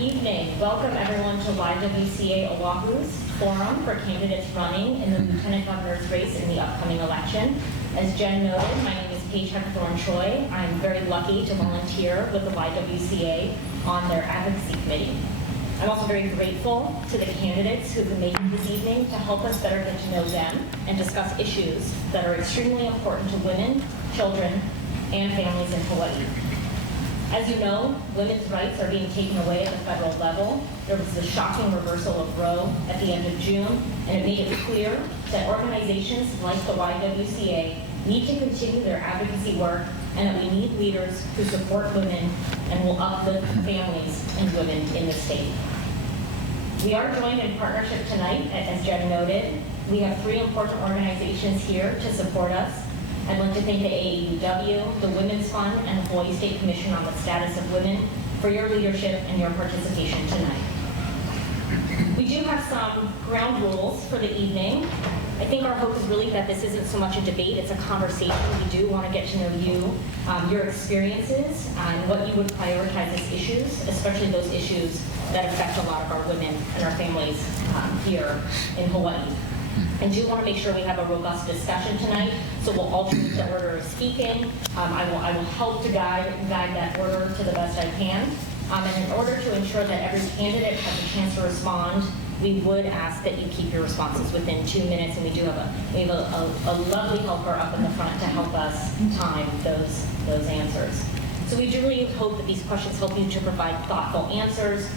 evening. Welcome everyone to YWCA Oahu's forum for candidates running in the Lieutenant Governor's race in the upcoming election. As Jen noted, my name is Paige Heckathorne-Choi. I'm very lucky to volunteer with the YWCA on their advocacy committee. I'm also very grateful to the candidates who've been making this evening to help us better get to know them and discuss issues that are extremely important to women, children, and families in Hawaii. As you know, women's rights are being taken away at the federal level. There was the shocking reversal of Roe at the end of June, and it made it clear that organizations like the YWCA need to continue their advocacy work, and that we need leaders who support women and will uplift families and women in the state. We are joined in partnership tonight, as Jen noted. We have 3 important organizations here to support us. I'd like to thank the AAUW, the Women's Fund, and the Hawaii State Commission on the Status of Women for your leadership and your participation tonight. We do have some ground rules for the evening. I think our hope is really that this isn't so much a debate, it's a conversation. We do want to get to know you, your experiences, and what you would prioritize as issues, especially those issues that affect a lot of our women and our families here in Hawaii. I do want to make sure we have a robust discussion tonight, so we'll alternate the order of speaking. I will help to guide that order to the best I can. And in order to ensure that every candidate has a chance to respond, we would ask that you keep your responses within 2 minutes, and we have a lovely helper up in the front to help us time those answers. So we do really hope that these questions help you to provide thoughtful answers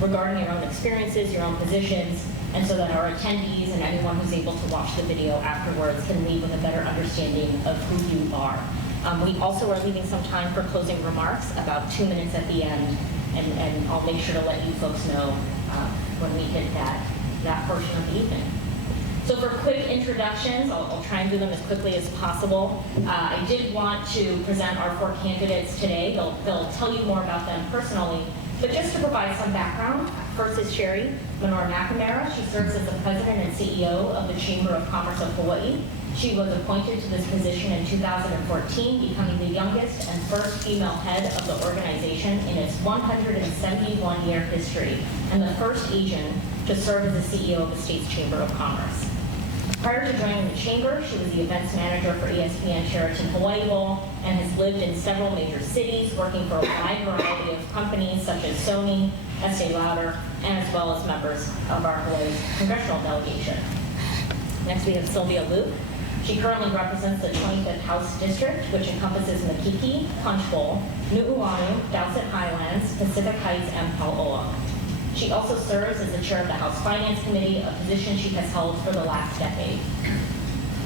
regarding your own experiences, your own positions, and so that our attendees and anyone who's able to watch the video afterwards can leave with a better understanding of who you are. We also are leaving some time for closing remarks, about 2 minutes at the end, and I'll make sure to let you folks know when we hit that portion of the evening. So for quick introductions, I'll try and do them as quickly as possible. I did want to present our 4 candidates today. They'll tell you more about them personally, but just to provide some background, first is Sherry Menor McNamara. She serves as the president and CEO of the Chamber of Commerce of Hawaii. She was appointed to this position in 2014, becoming the youngest and first female head of the organization in its 171-year history, and the first Asian to serve as the CEO of the state's Chamber of Commerce. Prior to joining the Chamber, she was the events manager for ESPN Sheraton Hawaii Bowl and has lived in several major cities, working for a wide variety of companies such as Sony, Estee Lauder, and as well as members of our Hawaii's congressional delegation. Next, we have Sylvia Luke. She currently represents the 25th House District, which encompasses Makiki, Punch Bowl, Nu'uanu, Dowsett Highlands, Pacific Heights, and Pauoa. She also serves as the chair of the House Finance Committee, a position she has held for the last decade.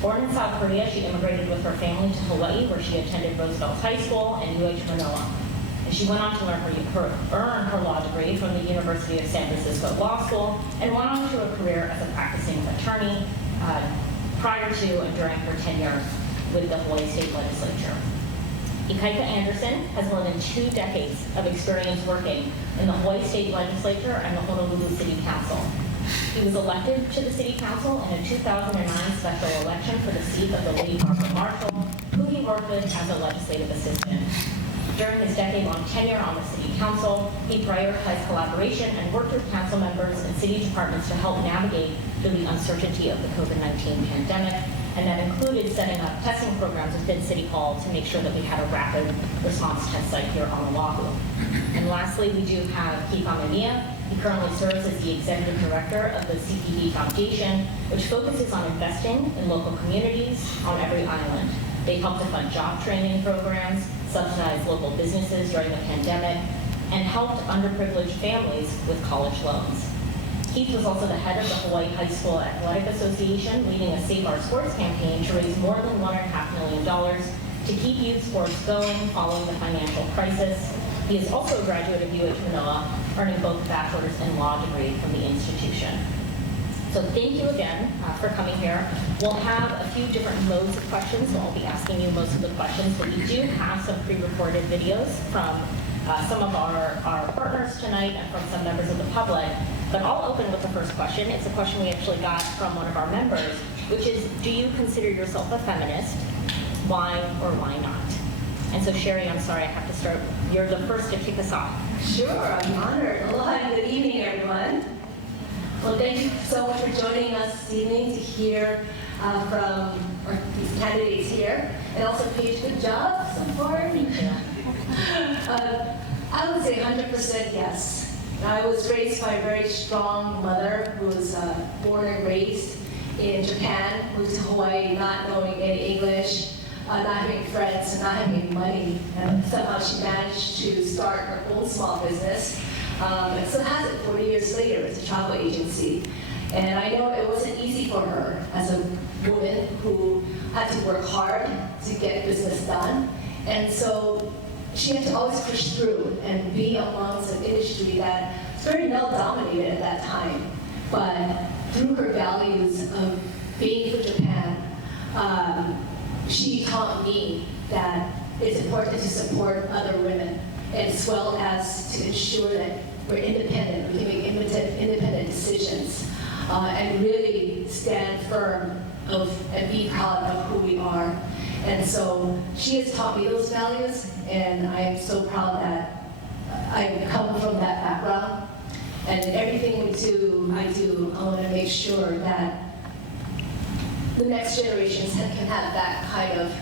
Born in South Korea, she immigrated with her family to Hawaii, where she attended Roosevelt High School and UH Manoa. And she went on to earn her law degree from the University of San Francisco Law School and went on to a career as a practicing attorney prior to and during her tenure with the Hawaii State Legislature. Ikaika Anderson has more than 2 decades of experience working in the Hawaii State Legislature and the Honolulu City Council. He was elected to the City Council in a 2009 special election for the seat of the Lady Barbara Marshall, who he worked with as a legislative assistant. During his decade-long tenure on the City Council, he prioritized collaboration and worked with council members and city departments to help navigate through the uncertainty of the COVID-19 pandemic, and that included setting up testing programs within City Hall to make sure that we had a rapid response test site here on Oahu. And lastly, we do have Kika Mania. He currently serves as the executive director of the CPD Foundation, which focuses on investing in local communities on every island. They help to fund job training programs, subsidize local businesses during the pandemic, and helped underprivileged families with college loans. Keith was also the head of the Hawaii High School Athletic Association, leading a Save Our Sports campaign to raise more than $1.5 million to keep youth sports going following the financial crisis. He is also a graduate of UH Manoa, earning both a bachelor's and law degree from the institution. So thank you again for coming here. We'll have a few different modes of questions, so I'll be asking you most of the questions, but we do have some pre-recorded videos from some of our partners tonight and from some members of the public. But I'll open with the first question. It's a question we actually got from one of our members, which is, do you consider yourself a feminist? Why or why not? And so Sherry, I'm sorry, I have to start. You're the first to kick us off. Sure, I'm honored. Aloha and good evening, everyone. Well, thank you so much for joining us this evening to hear from these candidates here. And also, Paige, good job so far. I would say 100% yes. I was raised by a very strong mother who was born and raised in Japan, moved to Hawaii not knowing any English, not having friends, and not having any money. And somehow she managed to start her own small business. And still has it 40 years later. It's a travel agency. And I know it wasn't easy for her as a woman who had to work hard to get business done. And so she had to always push through and be amongst an industry that was very male-dominated at that time. But through her values of being from Japan, she taught me that it's important to support other women, as well as to ensure that we're independent, we can make independent decisions, and really stand firm and be proud of who we are. And so she has taught me those values, and I am so proud that I come from that background. And everything I want to make sure that the next generations can have that kind of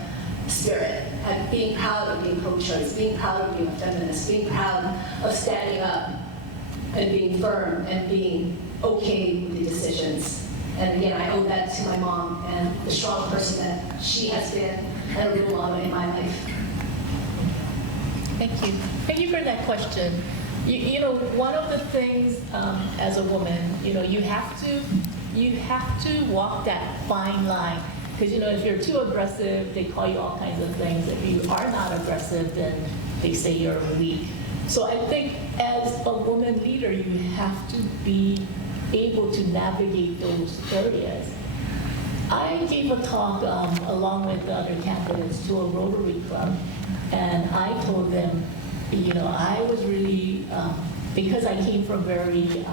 spirit, and being proud of being pro-choice, being proud of being a feminist, being proud of standing up and being firm and being okay with the decisions. And again, I owe that to my mom and the strong person that she has been and a role model in my life. Thank you. Thank you for that question. You know, one of the things as a woman, you have to walk that fine line. Because, if you're too aggressive, they call you all kinds of things. If you are not aggressive, then they say you're weak. So I think as a woman leader, you have to be able to navigate those areas. I gave a talk along with the other candidates to a Rotary Club, and I told them, I was really, because I came from very,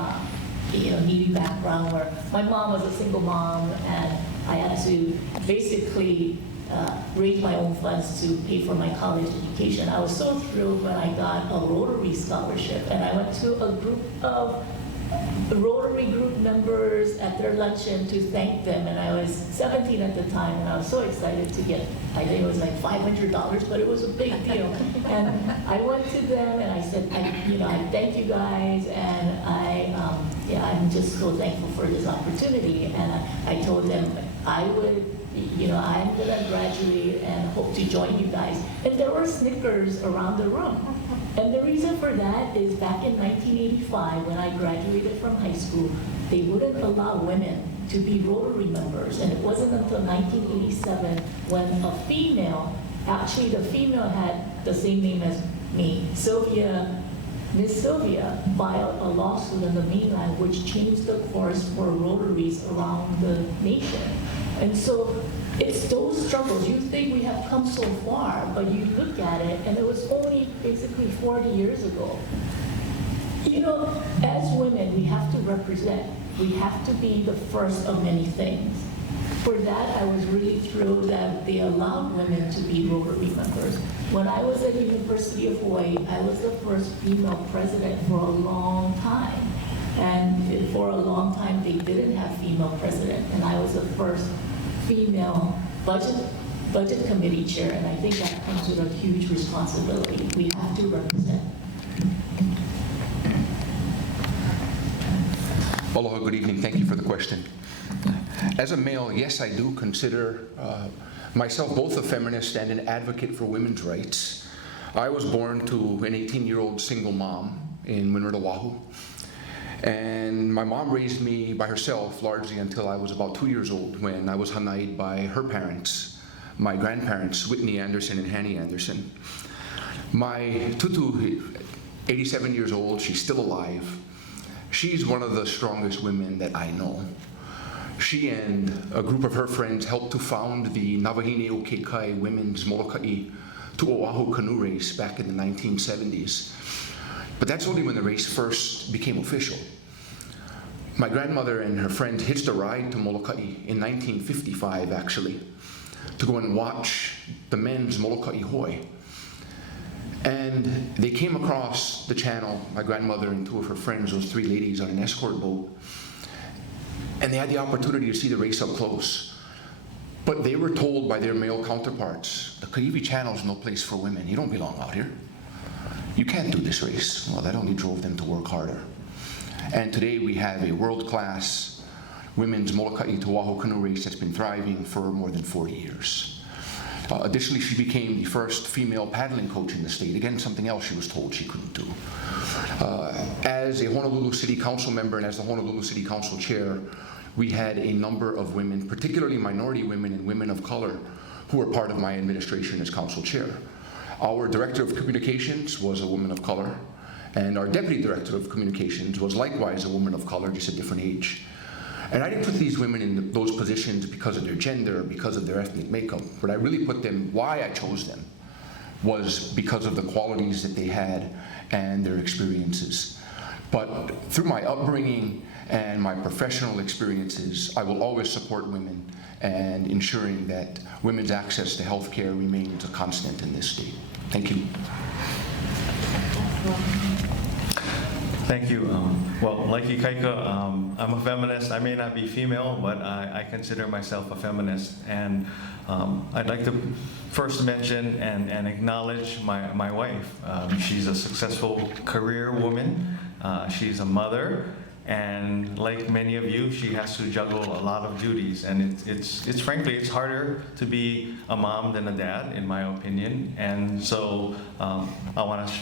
needy background where my mom was a single mom, and I had to basically raise my own funds to pay for my college education. I was so thrilled when I got a Rotary scholarship, and I went to a group of Rotary group members at their luncheon to thank them, and I was 17 at the time, and I was so excited to get, I think it was like $500, but it was a big deal. And I went to them and I said, I thank you guys, and I'm just so thankful for this opportunity. And I told them I'm gonna graduate and hope to join you guys. And there were snickers around the room. And the reason for that is back in 1985, when I graduated from high school, they wouldn't allow women to be Rotary members. And it wasn't until 1987 when a female, actually the female had the same name as me, Miss Sylvia, filed a lawsuit on the mainland which changed the course for Rotaries around the nation. And so it's those struggles. You think we have come so far, but you look at it, and it was only basically 40 years ago. As women, we have to represent. We have to be the first of many things. For that, I was really thrilled that they allowed women to be Rotary members. When I was at the University of Hawaii, I was the first female president for a long time. And for a long time, they didn't have female president, and I was the first female budget committee chair, and I think that comes with a huge responsibility. We have to represent. Aloha, good evening. Thank you for the question. As a male, yes, I do consider myself both a feminist and an advocate for women's rights. I was born to an 18-year-old single mom in Winter, Oahu. And my mom raised me by herself largely until I was about 2 years old, when I was hanai'd by her parents, my grandparents, Whitney Anderson and Hanny Anderson. My tutu, 87 years old, she's still alive. She's one of the strongest women that I know. She and a group of her friends helped to found the Nawahine o Kekai Women's Moloka'i to Oahu canoe race back in the 1970s. But that's only when the race first became official. My grandmother and her friend hitched a ride to Moloka'i in 1955, actually, to go and watch the men's Moloka'i hoi. And they came across the channel, my grandmother and two of her friends, those three ladies on an escort boat, and they had the opportunity to see the race up close. But they were told by their male counterparts, the Karivi Channel is no place for women. You don't belong out here. You can't do this race. Well, that only drove them to work harder. And today we have a world-class women's Molokai to Oahu canoe race that's been thriving for more than 40 years. Additionally, she became the first female paddling coach in the state. Again, something else she was told she couldn't do. As a Honolulu City Council member and as the Honolulu City Council chair, we had a number of women, particularly minority women and women of color, who were part of my administration as council chair. Our director of communications was a woman of color, and our deputy director of communications was likewise a woman of color, just a different age. And I didn't put these women in those positions because of their gender, because of their ethnic makeup, but I really put them, why I chose them, was because of the qualities that they had and their experiences. But through my upbringing and my professional experiences, I will always support women and ensuring that women's access to health care remains a constant in this state. Thank you. Thank you. Well, like Ikaika, I'm a feminist. I may not be female, but I consider myself a feminist. And I'd like to first mention and acknowledge my wife. She's a successful career woman. She's a mother. And like many of you, she has to juggle a lot of duties. And it's frankly, it's harder to be a mom than a dad, in my opinion. And so I want to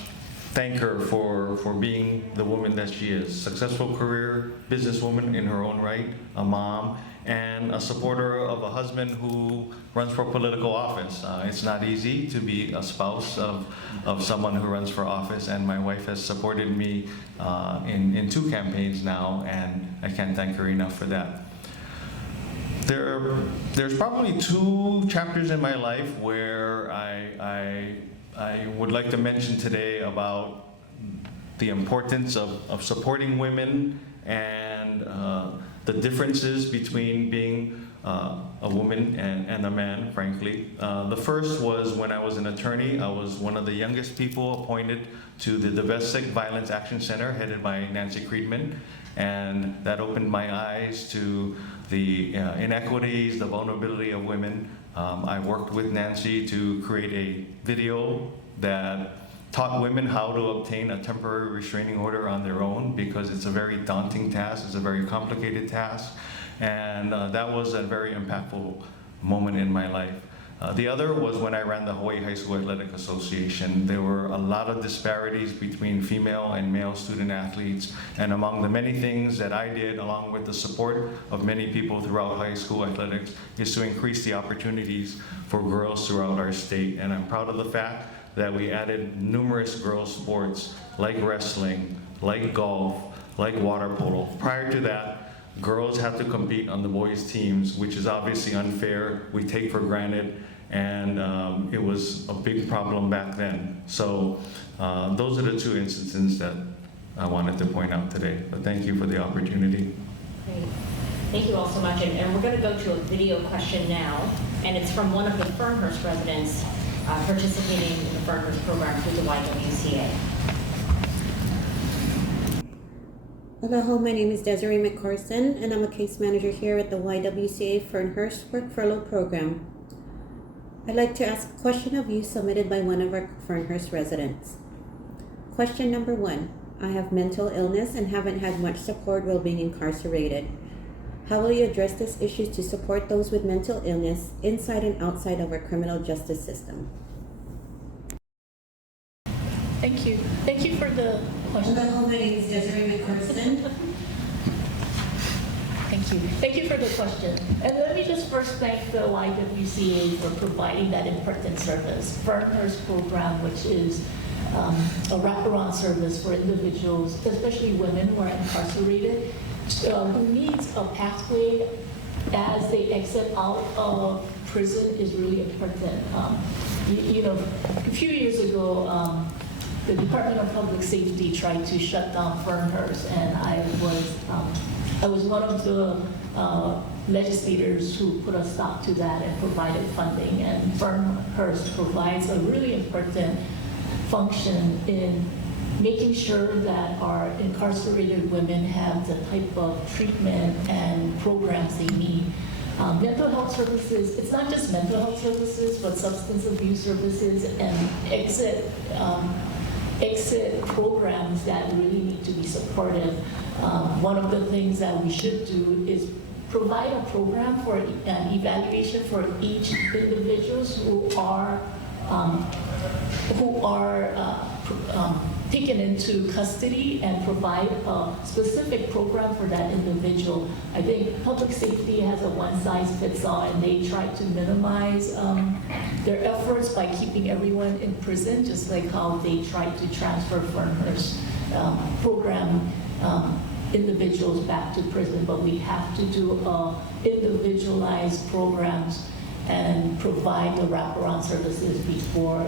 thank her for being the woman that she is. Successful career businesswoman in her own right, a mom, and a supporter of a husband who runs for political office. It's not easy to be a spouse of someone who runs for office, and my wife has supported me in 2 campaigns now, and I can't thank her enough for that. There's probably 2 chapters in my life where I would like to mention today about the importance of supporting women and the differences between being a woman and a man, frankly. The first was when I was an attorney. I was one of the youngest people appointed to the Domestic Violence Action Center, headed by Nancy Kriegman, and that opened my eyes to the inequities, the vulnerability of women. I worked with Nancy to create a video that taught women how to obtain a temporary restraining order on their own, because it's a very daunting task, it's a very complicated task, and that was a very impactful moment in my life. The other was when I ran the Hawaii High School Athletic Association. There were a lot of disparities between female and male student athletes, and among the many things that I did, along with the support of many people throughout high school athletics, is to increase the opportunities for girls throughout our state. And I'm proud of the fact that we added numerous girls' sports like wrestling, like golf, like water polo. Prior to that, girls had to compete on the boys' teams, which is obviously unfair, we take for granted, and it was a big problem back then. So those are the 2 instances that I wanted to point out today. But thank you for the opportunity. Great. Thank you all so much. And we're going to go to a video question now, and it's from one of the Fernhurst residents participating in the Fernhurst program through the YWCA. Aloha, my name is Desiree McCarson, and I'm a case manager here at the YWCA Fernhurst Work Furlough Program. I'd like to ask a question of you submitted by one of our Fernhurst residents. Question number 1. I have mental illness and haven't had much support while being incarcerated. How will you address this issue to support those with mental illness inside and outside of our criminal justice system? Thank you. Thank you for the question. Hello, my name is Desiree McCarson. Thank you. Thank you for the question. And let me just first thank the YWCA for providing that important service. Fernhurst program, which is a wraparound service for individuals, especially women who are incarcerated, who needs a pathway as they exit out of prison is really important. You know, a few years ago, the Department of Public Safety tried to shut down Fernhurst, and I was one of the legislators who put a stop to that and provided funding. And Fernhurst provides a really important function in making sure that our incarcerated women have the type of treatment and programs they need. Mental health services, it's not just mental health services, but substance abuse services and exit programs that really need to be supportive. One of the things that we should do is provide a program for an evaluation for each individuals who are taken into custody and provide a specific program for that individual. I think public safety has a one-size-fits-all, and they try to minimize their efforts by keeping everyone in prison, just like how they tried to transfer Fernhurst program individuals back to prison. But we have to do individualized programs and provide the wraparound services before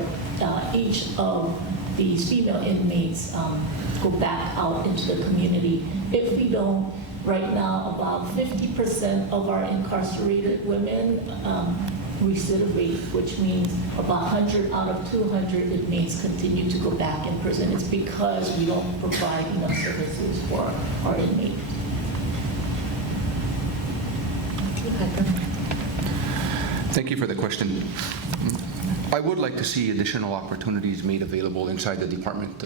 each of these female inmates go back out into the community. If we don't, right now about 50% of our incarcerated women recidivate, which means about 100 out of 200 inmates continue to go back in prison. It's because we don't provide enough services for our inmates. Thank you for the question. I would like to see additional opportunities made available inside the Department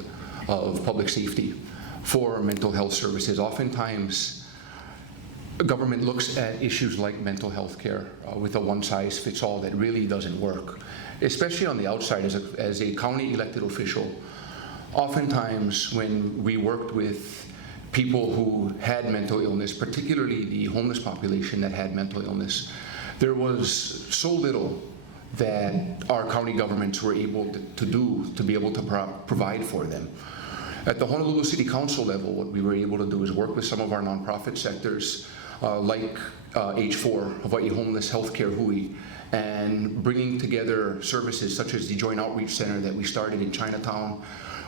of Public Safety for mental health services. Oftentimes, government looks at issues like mental health care with a one-size-fits-all that really doesn't work, especially on the outside as a county elected official. Oftentimes, when we worked with people who had mental illness, particularly the homeless population that had mental illness, there was so little that our county governments were able to do to be able to provide for them. At the Honolulu City Council level, what we were able to do is work with some of our nonprofit sectors like H4, Hawaii Homeless Healthcare Hui, and bringing together services such as the Joint Outreach Center that we started in Chinatown.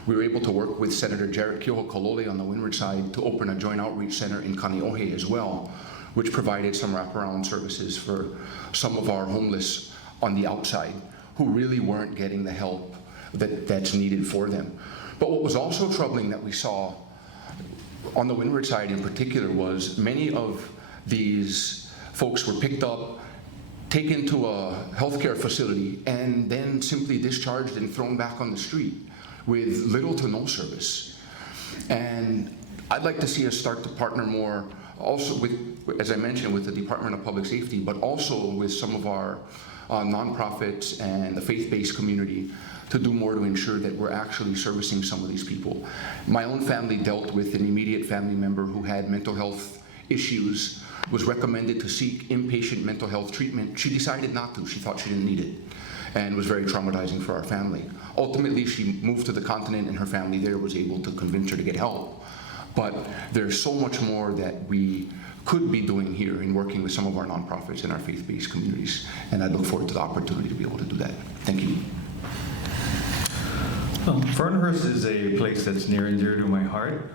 We were able to work with Senator Jarrett Kioho-Kalole on the windward side to open a Joint Outreach Center in Kaneohe as well, which provided some wraparound services for some of our homeless on the outside who really weren't getting the help that's needed for them. But what was also troubling that we saw on the windward side in particular was many of these folks were picked up, taken to a healthcare facility, and then simply discharged and thrown back on the street with little to no service. And I'd like to see us start to partner more also with, as I mentioned, with the Department of Public Safety, but also with some of our nonprofits and the faith-based community to do more to ensure that we're actually servicing some of these people. My own family dealt with an immediate family member who had mental health issues, was recommended to seek inpatient mental health treatment. She decided not to. She thought she didn't need it, and was very traumatizing for our family. Ultimately, she moved to the continent, and her family there was able to convince her to get help. But there's so much more that we could be doing here in working with some of our nonprofits and our faith-based communities, and I look forward to the opportunity to be able to do that. Thank you. Fernhurst is a place that's near and dear to my heart.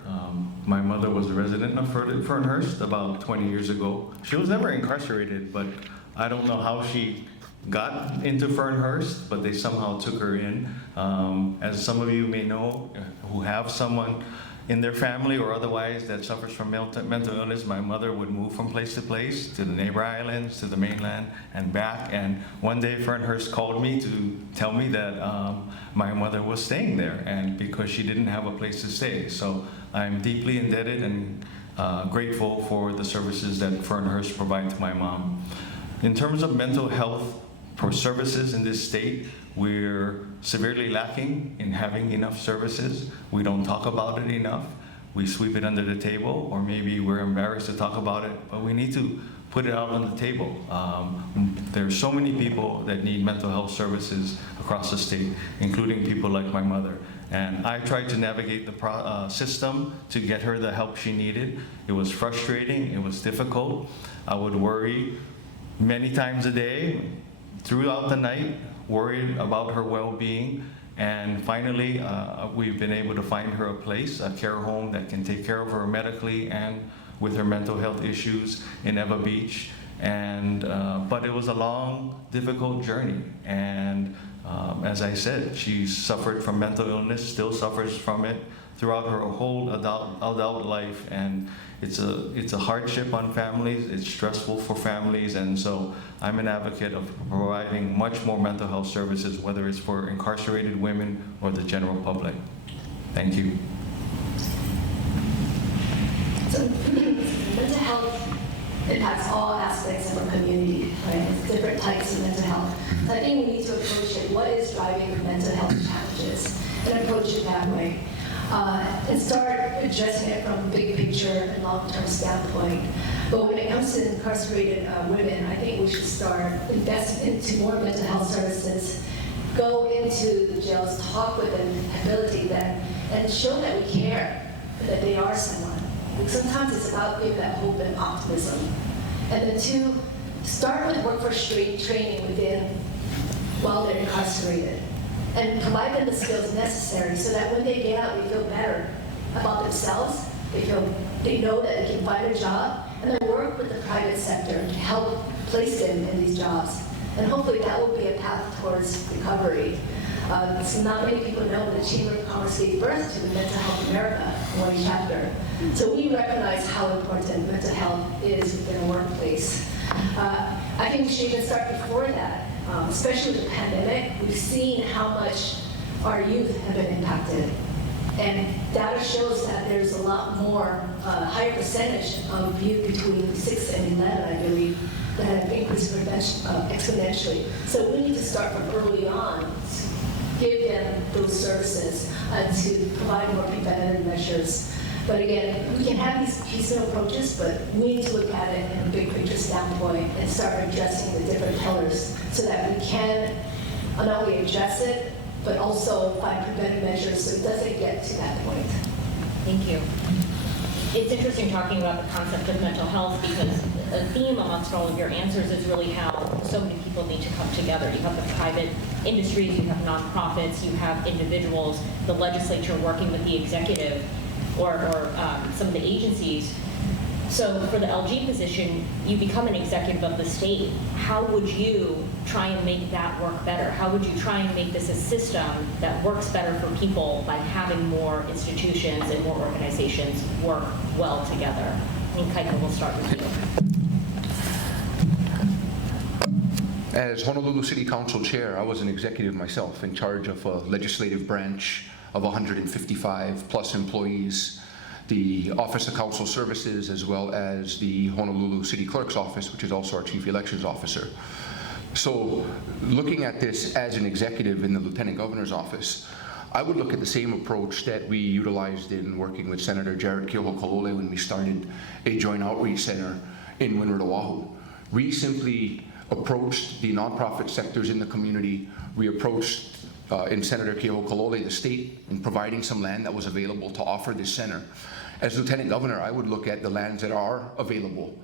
My mother was a resident of Fernhurst about 20 years ago. She was never incarcerated, but I don't know how she got into Fernhurst, but they somehow took her in. As some of you may know, who have someone in their family or otherwise that suffers from mental illness, my mother would move from place to place, to the neighbor islands, to the mainland, and back. And one day Fernhurst called me to tell me that my mother was staying there, and because she didn't have a place to stay. So I'm deeply indebted and grateful for the services that Fernhurst provides to my mom. In terms of mental health services in this state, we're severely lacking in having enough services. We don't talk about it enough. We sweep it under the table, or maybe we're embarrassed to talk about it, but we need to put it out on the table. There's so many people that need mental health services across the state, including people like my mother. And I tried to navigate the system to get her the help she needed. It was frustrating, it was difficult. I would worry many times a day, throughout the night, worried about her well-being. And finally, we've been able to find her a place, a care home that can take care of her medically and with her mental health issues in Eva Beach. And but it was a long, difficult journey. And As I said, she suffered from mental illness, still suffers from it throughout her whole adult life, and it's a hardship on families, it's stressful for families, and so I'm an advocate of providing much more mental health services, whether it's for incarcerated women or the general public. Thank you. So mental health impacts all aspects of our community, right? It's different types of mental health. So I think we need to approach it, what is driving the mental health challenges, and approach it that way. And start addressing it from a big picture and long-term standpoint. But when it comes to incarcerated women, I think we should start investing into more mental health services, go into the jails, talk with them, ability them, and show that we care, that they are someone. Sometimes it's about giving that hope and optimism. And then two, start with workforce training while they're incarcerated. And provide them the skills necessary so that when they get out, they feel better about themselves. They know that they can find a job, and then work with the private sector to help place them in these jobs. And hopefully that will be a path towards recovery. So not many people know that Chamber of Commerce gave birth to the Mental Health America Hawaii chapter. So we recognize how important mental health is within a workplace. I think we should even start before that. Especially with the pandemic, we've seen how much our youth have been impacted. And data shows that there's a lot more, higher percentage of youth between 6 and 11, I believe, that have increased exponentially. So we need to start from early on to give them those services, to provide more preventative measures. But again, we can have these piecemeal approaches, but we need to look at it in a big picture standpoint and start addressing the different pillars so that we can not only address it, but also find preventive measures so it doesn't get to that point. Thank you. It's interesting talking about the concept of mental health because a theme amongst all of your answers is really how so many people need to come together. You have the private industries, you have nonprofits, you have individuals, the legislature working with the executive, or some of the agencies. So for the LG position, you become an executive of the state. How would you try and make that work better? How would you try and make this a system that works better for people by having more institutions and more organizations work well together? And Kaika, we'll start with you. As Honolulu City Council Chair, I was an executive myself in charge of a legislative branch of 155 plus employees, the Office of Council Services, as well as the Honolulu City Clerk's Office, which is also our Chief Elections Officer. So looking at this as an executive in the Lieutenant Governor's Office, I would look at the same approach that we utilized in working with Senator Jared Kehokalole when we started a joint outreach center in Windward, Oahu. We simply approached the nonprofit sectors in the community. We approached in Senator Kehokalole, the state, in providing some land that was available to offer this center. As Lieutenant Governor, I would look at the lands that are available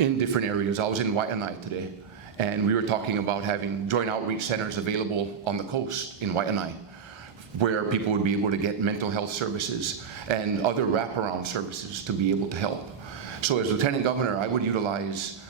in different areas. I was in Waianae today, and we were talking about having joint outreach centers available on the coast in Waianae, where people would be able to get mental health services and other wraparound services to be able to help. So as Lieutenant Governor, I would utilize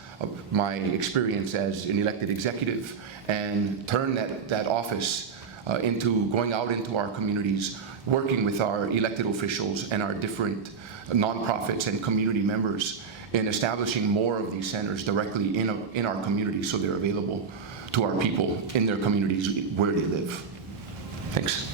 my experience as an elected executive and turn that office into going out into our communities, working with our elected officials and our different nonprofits and community members in establishing more of these centers directly in our communities so they're available to our people in their communities where they live. Thanks.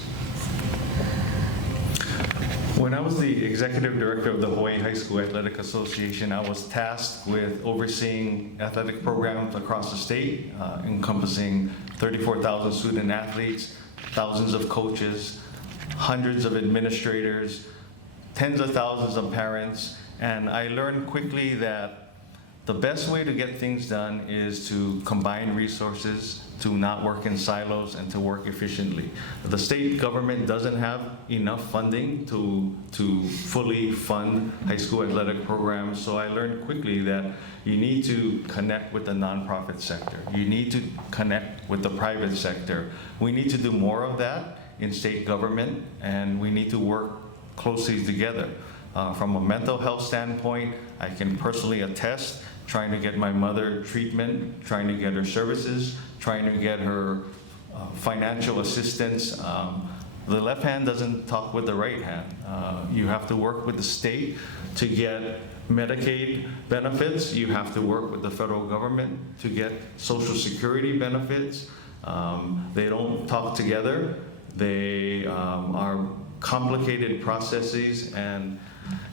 When I was the executive director of the Hawaii High School Athletic Association, I was tasked with overseeing athletic programs across the state, encompassing 34,000 student athletes, thousands of coaches, hundreds of administrators, tens of thousands of parents, and I learned quickly that the best way to get things done is to combine resources, to not work in silos, and to work efficiently. The state government doesn't have enough funding to fully fund high school athletic programs, so I learned quickly that you need to connect with the nonprofit sector. You need to connect with the private sector. We need to do more of that in state government, and we need to work closely together. From a mental health standpoint, I can personally attest trying to get my mother treatment, trying to get her services, trying to get her financial assistance. The left hand doesn't talk with the right hand. You have to work with the state to get Medicaid benefits. You have to work with the federal government to get Social Security benefits. They don't talk together. They are complicated processes, and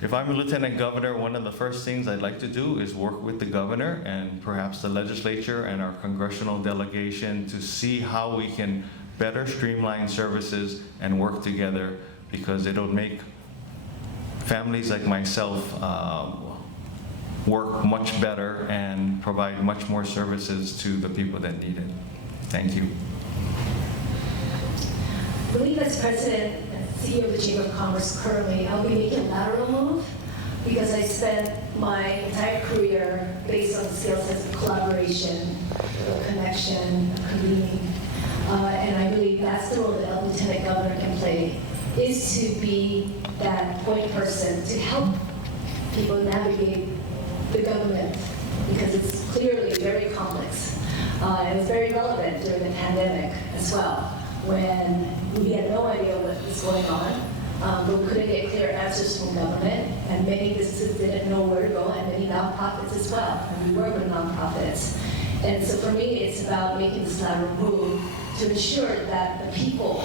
if I'm a lieutenant governor, one of the first things I'd like to do is work with the governor and perhaps the legislature and our congressional delegation to see how we can better streamline services and work together, because it'll make families like myself work much better and provide much more services to the people that need it. Thank you. I believe as president and CEO of the Chamber of Commerce currently, I'll be making a lateral move because I spent my entire career based on the skill sets of collaboration, connection, convening. And I believe that's the role that a lieutenant governor can play, is to be that point person to help people navigate the government, because it's clearly very complex. And it's very relevant during the pandemic as well, when we had no idea what was going on, but we couldn't get clear answers from government, and many businesses didn't know where to go, and many nonprofits as well, and we work with nonprofits. And so for me, it's about making this lateral move to ensure that the people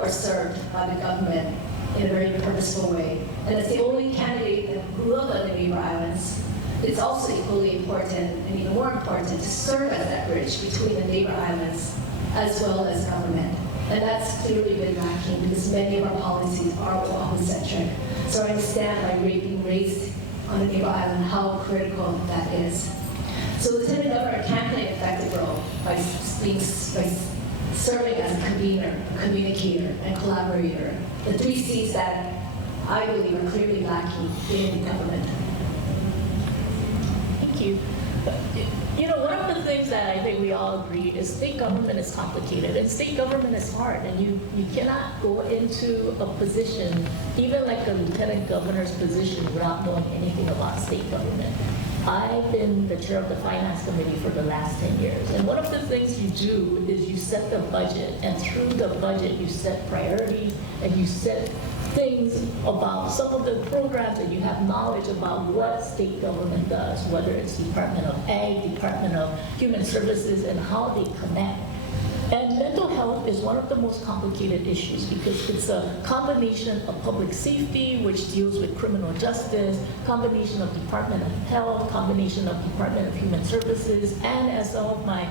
are served by the government in a very purposeful way. And as the only candidate that grew up on the neighbor islands, it's also equally important, and even more important, to serve as that bridge between the neighbor islands as well as government. And that's clearly been lacking because many of our policies are Oahu-centric. So I understand by being raised on a neighbor island how critical that is. So Lieutenant Governor can play an effective role by serving as a convener, a communicator, and collaborator. The 3 C's that I believe are clearly lacking in government. Thank you. You know, one of the things that I think we all agree is state government is complicated and state government is hard, and you cannot go into a position, even like the lieutenant governor's position, without knowing anything about state government. I've been the chair of the finance committee for the last 10 years, and one of the things you do is you set the budget, and through the budget you set priorities and you set things about some of the programs that you have knowledge about what state government does, whether it's Department of Ag, Department of Human Services, and how they connect. And mental health is one of the most complicated issues because it's a combination of public safety, which deals with criminal justice, combination of Department of Health, combination of Department of Human Services, and as some of my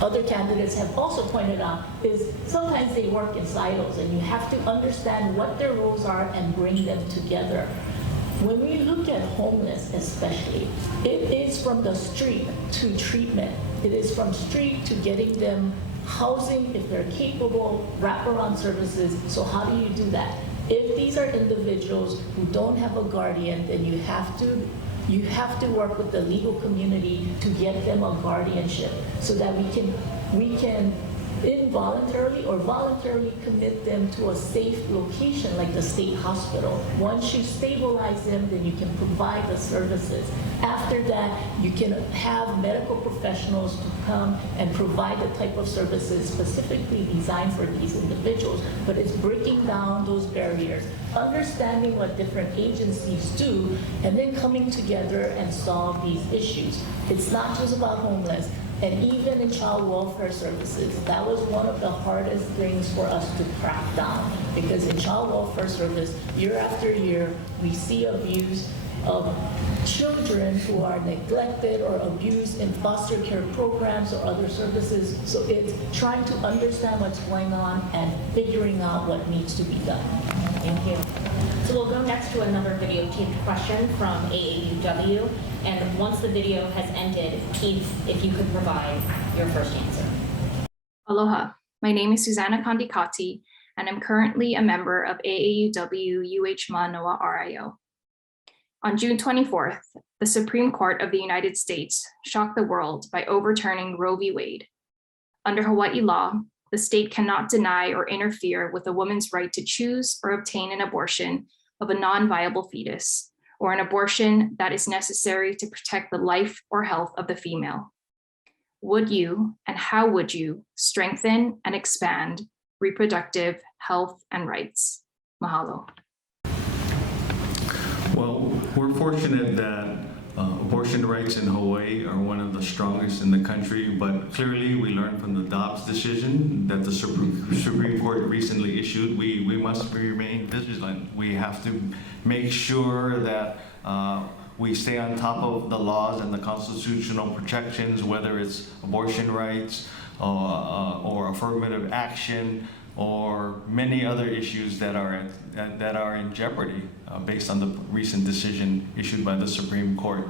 other candidates have also pointed out, is sometimes they work in silos, and you have to understand what their roles are and bring them together. When we look at homeless especially, it is from the street to treatment. It is from street to getting them housing if they're capable, wraparound services. So how do you do that? If these are individuals who don't have a guardian, then you have to work with the legal community to get them a guardianship so that we can involuntarily or voluntarily commit them to a safe location like the state hospital. Once you stabilize them, then you can provide the services. After that, you can have medical professionals to come and provide the type of services specifically designed for these individuals. But it's breaking down those barriers, understanding what different agencies do, and then coming together and solve these issues. It's not just about homeless. And even in child welfare services, that was one of the hardest things for us to crack down, because in child welfare service, year after year, we see abuse of children who are neglected or abused in foster care programs or other services. So it's trying to understand what's going on and figuring out what needs to be done. Thank you. So we'll go next to another videotaped question from AAUW. And once the video has ended, Keith, if you could provide your first answer. Aloha, my name is Susanna Kandikati, and I'm currently a member of AAUW Manoa RIO. On June 24th, the Supreme Court of the United States shocked the world by overturning Roe v. Wade. Under Hawaii law, the state cannot deny or interfere with a woman's right to choose or obtain an abortion of a non-viable fetus, or an abortion that is necessary to protect the life or health of the female. would you and how would you strengthen and expand reproductive health and rights? Mahalo. Well, we're fortunate that abortion rights in Hawaii are one of the strongest in the country, but clearly we learned from the Dobbs decision that the Supreme Court recently issued. We must remain vigilant. We have to make sure that we stay on top of the laws and the constitutional protections, whether it's abortion rights or affirmative action, or many other issues that are in jeopardy based on the recent decision issued by the Supreme Court.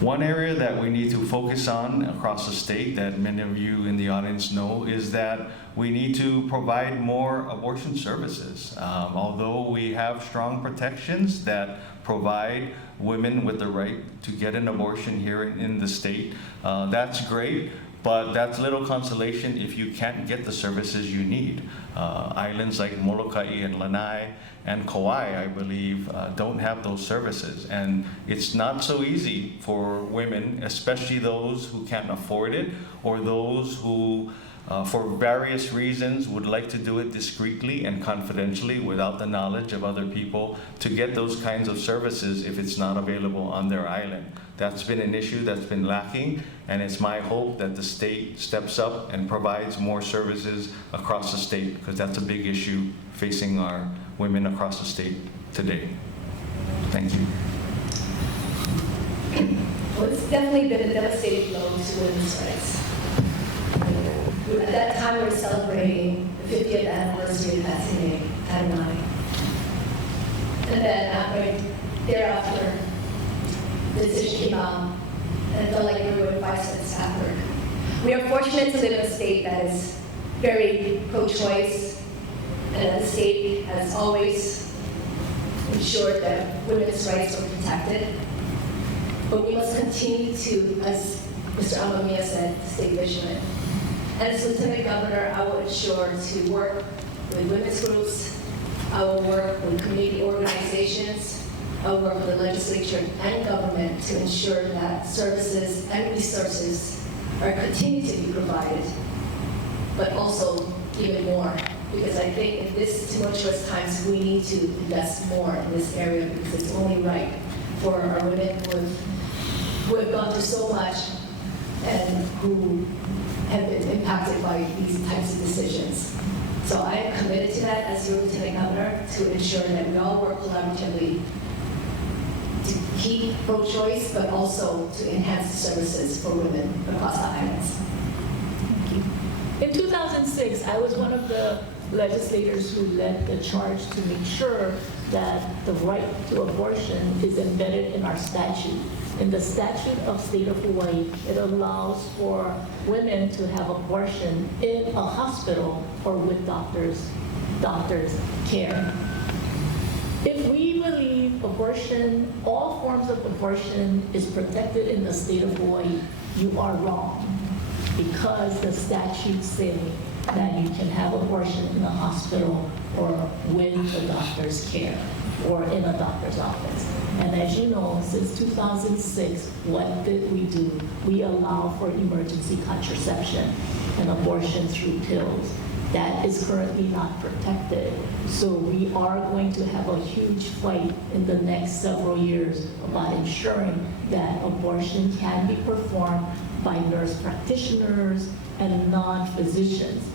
One area that we need to focus on across the state that many of you in the audience know is that we need to provide more abortion services. Although we have strong protections that provide women with the right to get an abortion here in the state, that's great. But that's little consolation if you can't get the services you need. Islands like Molokai and Lanai and Kauai, I believe, don't have those services. And it's not so easy for women, especially those who can't afford it or those who, for various reasons, would like to do it discreetly and confidentially without the knowledge of other people, to get those kinds of services if it's not available on their island. That's been an issue that's been lacking, and it's my hope that the state steps up and provides more services across the state, because that's a big issue facing our women across the state today. Thank you. Well, it's definitely been a devastating blow to women's rights. At that time, we were celebrating the 50th anniversary of passing Title IX. And then thereafter, the decision came out, and it felt like we were 5 steps backward. We are fortunate to live in a state that is very pro-choice, and that the state has always ensured that women's rights were protected. But we must continue to, as Mr. Amamiya said, stay vigilant. And as Lieutenant Governor, I will ensure to work with women's groups, I will work with community organizations, I will work with the legislature and government to ensure that services and resources are continued to be provided, but also even more. Because I think in this tumultuous times, we need to invest more in this area, because it's only right for our women who have gone through so much and who have been impacted by these types of decisions. So I am committed to that as your Lieutenant Governor, to ensure that we all work collaboratively to keep pro-choice, but also to enhance the services for women across the islands. Thank you. In 2006, I was one of the legislators who led the charge to make sure that the right to abortion is embedded in our statute. In the statute of state of Hawaii, it allows for women to have abortion in a hospital or with doctor's care. If we believe abortion, all forms of abortion is protected in the state of Hawaii, you are wrong, because the statutes say that you can have abortion in a hospital or with a doctor's care or in a doctor's office. And as you know, since 2006, what did we do? We allow for emergency contraception and abortion through pills. That is currently not protected. So we are going to have a huge fight in the next several years about ensuring that abortion can be performed by nurse practitioners and non-physicians.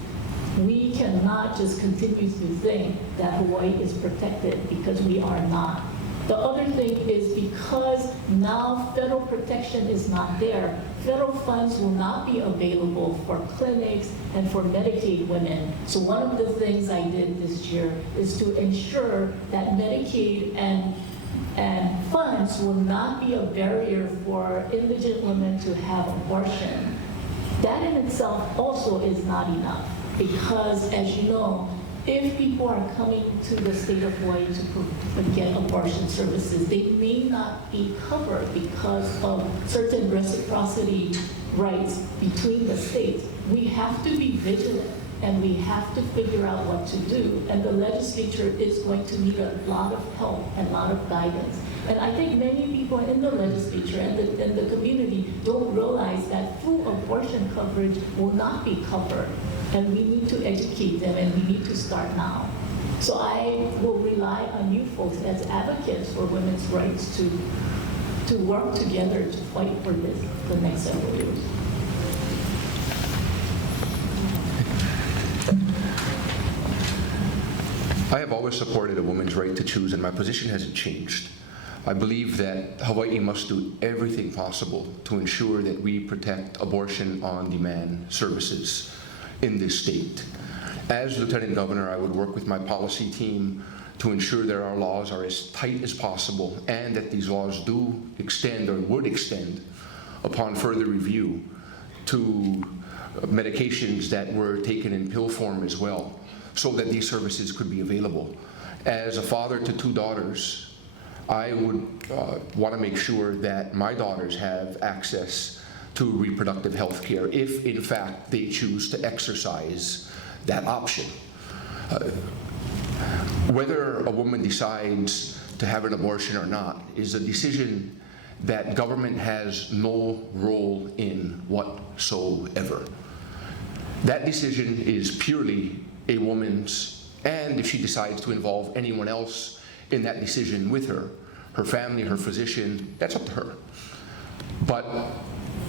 We cannot just continue to think that Hawaii is protected, because we are not. The other thing is, because now federal protection is not there, federal funds will not be available for clinics and for Medicaid women. So one of the things I did this year is to ensure that Medicaid and funds will not be a barrier for indigent women to have abortion. That in itself also is not enough, because as you know, if people are coming to the state of Hawaii to get abortion services, they may not be covered because of certain reciprocity rights between the states. We have to be vigilant and we have to figure out what to do. And the legislature is going to need a lot of help and a lot of guidance. And I think many people in the legislature and the community don't realize that full abortion coverage will not be covered. And we need to educate them, and we need to start now. So I will rely on you folks as advocates for women's rights to work together to fight for this the next several years. I have always supported a woman's right to choose, and my position hasn't changed. I believe that Hawaii must do everything possible to ensure that we protect abortion on demand services in this state. As Lieutenant Governor, I would work with my policy team to ensure that our laws are as tight as possible and that these laws do extend or would extend upon further review to medications that were taken in pill form as well, so that these services could be available. As a father to 2 daughters, I would want to make sure that my daughters have access to reproductive health care if, in fact, they choose to exercise that option. Whether a woman decides to have an abortion or not is a decision that government has no role in whatsoever. That decision is purely a woman's, and if she decides to involve anyone else in that decision with her, her family, her physician, that's up to her. But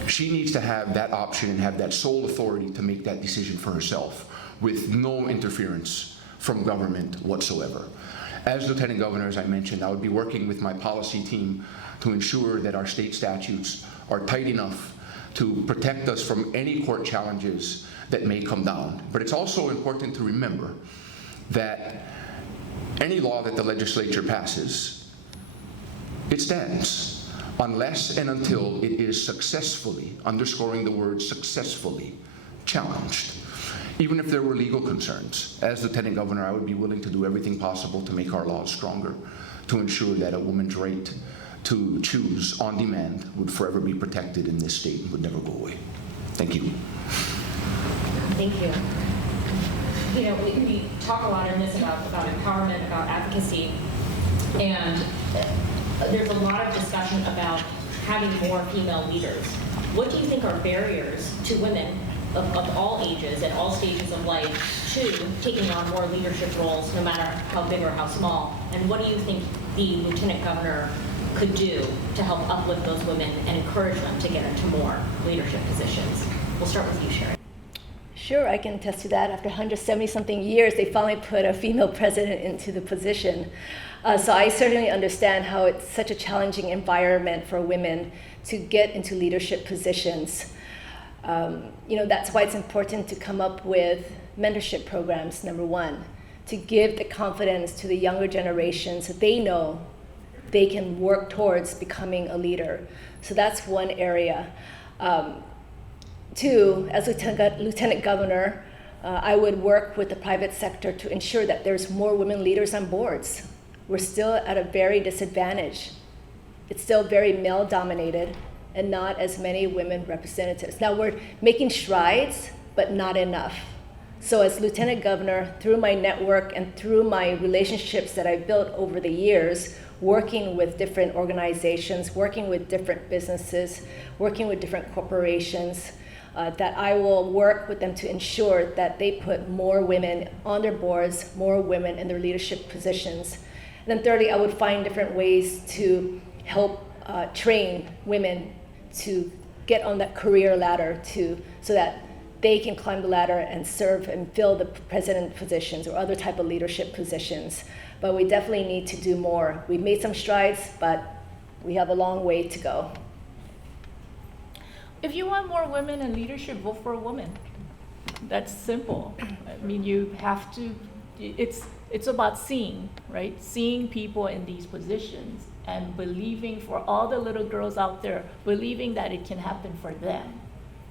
she needs to have that option and have that sole authority to make that decision for herself with no interference from government whatsoever. As Lieutenant Governor, as I mentioned, I would be working with my policy team to ensure that our state statutes are tight enough to protect us from any court challenges that may come down. But it's also important to remember that any law that the legislature passes, it stands unless and until it is successfully, underscoring the word successfully, challenged. Even if there were legal concerns, as Lieutenant Governor, I would be willing to do everything possible to make our laws stronger, to ensure that a woman's right to choose on demand would forever be protected in this state and would never go away. Thank you. Thank you. You know, we talk a lot in this about empowerment, about advocacy, and there's a lot of discussion about having more female leaders. What do you think are barriers to women of all ages and all stages of life to taking on more leadership roles, no matter how big or how small? And what do you think the Lieutenant Governor could do to help uplift those women and encourage them to get into more leadership positions? We'll start with you, Sharon. Sure, I can attest to that. After 170-something years, they finally put a female president into the position. So I certainly understand how it's such a challenging environment for women to get into leadership positions. That's why it's important to come up with mentorship programs, number one, to give the confidence to the younger generations that they know they can work towards becoming a leader. So that's one area. Two, as Lieutenant Governor, I would work with the private sector to ensure that there's more women leaders on boards. We're still at a very disadvantage. It's still very male-dominated and not as many women representatives. Now we're making strides, but not enough. So as Lieutenant Governor, through my network and through my relationships that I've built over the years, working with different organizations, working with different businesses, working with different corporations, that I will work with them to ensure that they put more women on their boards, more women in their leadership positions. And then thirdly, I would find different ways to help train women to get on that career ladder so that they can climb the ladder and serve and fill the president positions or other type of leadership positions. But we definitely need to do more. We've made some strides, but we have a long way to go. If you want more women in leadership, vote for a woman. That's simple. I mean, you have to, it's about seeing, right? Seeing people in these positions and believing, for all the little girls out there, believing that it can happen for them.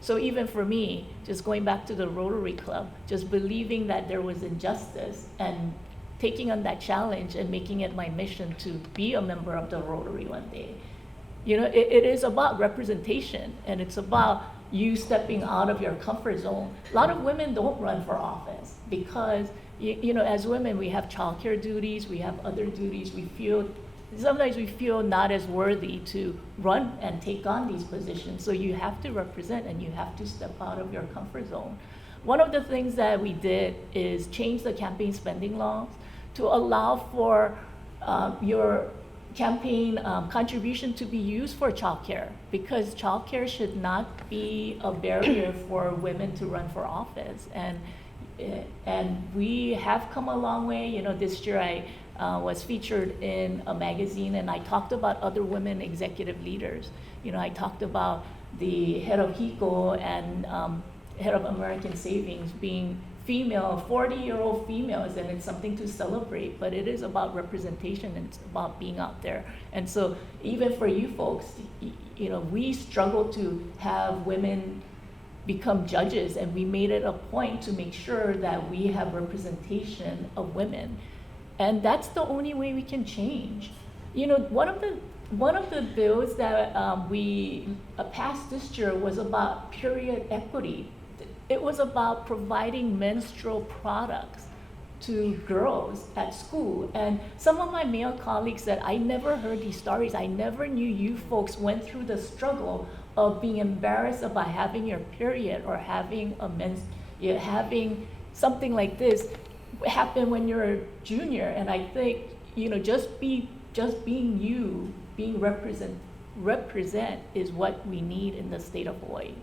So even for me, just going back to the Rotary Club, just believing that there was injustice and taking on that challenge and making it my mission to be a member of the Rotary one day. You know, it is about representation, and it's about you stepping out of your comfort zone. A lot of women don't run for office because, you know, as women, we have childcare duties, we have other duties. Sometimes we feel not as worthy to run and take on these positions. So you have to represent and you have to step out of your comfort zone. One of the things that we did is change the campaign spending laws to allow for your campaign contribution to be used for childcare, because childcare should not be a barrier for women to run for office. And we have come a long way. You know, this year I was featured in a magazine, and I talked about other women executive leaders. You know, I talked about the head of HICO and head of American Savings being female, 40-year-old females, and it's something to celebrate, but it is about representation and it's about being out there. And so even for you folks, you know, we struggle to have women become judges, and we made it a point to make sure that we have representation of women. And that's the only way we can change. You know, one of the bills that we passed this year was about period equity. It was about providing menstrual products to girls at school. And some of my male colleagues said, I never heard these stories. I never knew you folks went through the struggle of being embarrassed about having your period or having having something like this happen when you're a junior. And I think, you know, just being you, being represent is what we need in the state of Hawaii.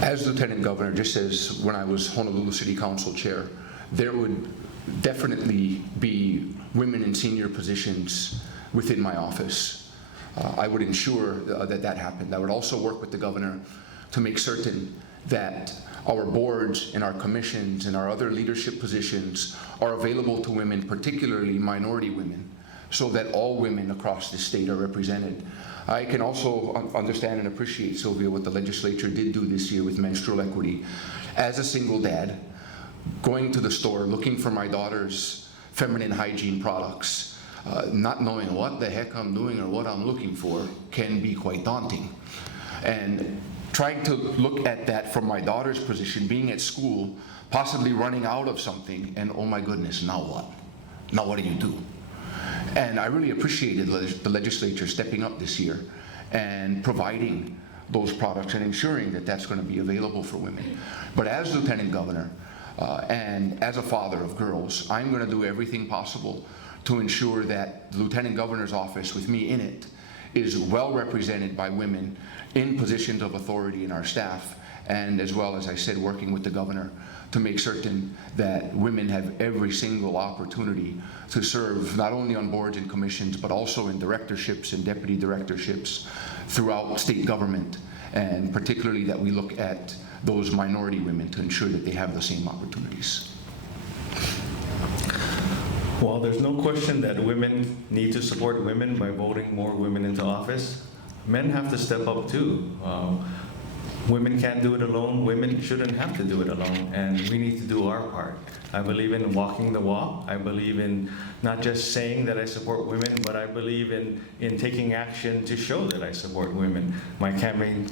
As Lieutenant Governor, just as when I was Honolulu City Council Chair, there would definitely be women in senior positions within my office. I would ensure that happened. I would also work with the governor to make certain that our boards and our commissions and our other leadership positions are available to women, particularly minority women, so that all women across the state are represented. I can also understand and appreciate, Sylvia, what the legislature did do this year with menstrual equity. As a single dad, going to the store, looking for my daughter's feminine hygiene products, not knowing what the heck I'm doing or what I'm looking for can be quite daunting. And trying to look at that from my daughter's position, being at school, possibly running out of something, and oh my goodness, now what? Now what do you do? And I really appreciated the legislature stepping up this year and providing those products and ensuring that that's going to be available for women. But as Lieutenant Governor and as a father of girls, I'm going to do everything possible to ensure that the Lieutenant Governor's office, with me in it, is well represented by women in positions of authority in our staff, and as well, as I said, working with the governor to make certain that women have every single opportunity to serve not only on boards and commissions, but also in directorships and deputy directorships throughout state government, and particularly that we look at those minority women to ensure that they have the same opportunities. Well, there's no question that women need to support women by voting more women into office. Men have to step up too. Women can't do it alone. Women shouldn't have to do it alone, and we need to do our part. I believe in walking the walk. I believe in not just saying that I support women, but I believe in taking action to show that I support women. My campaign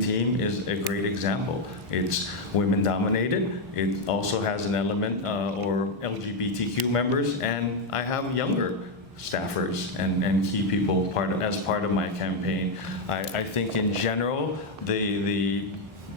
team is a great example. It's women dominated. It also has an element or LGBTQ members, and I have younger staffers and key people as part of my campaign. I think in general, the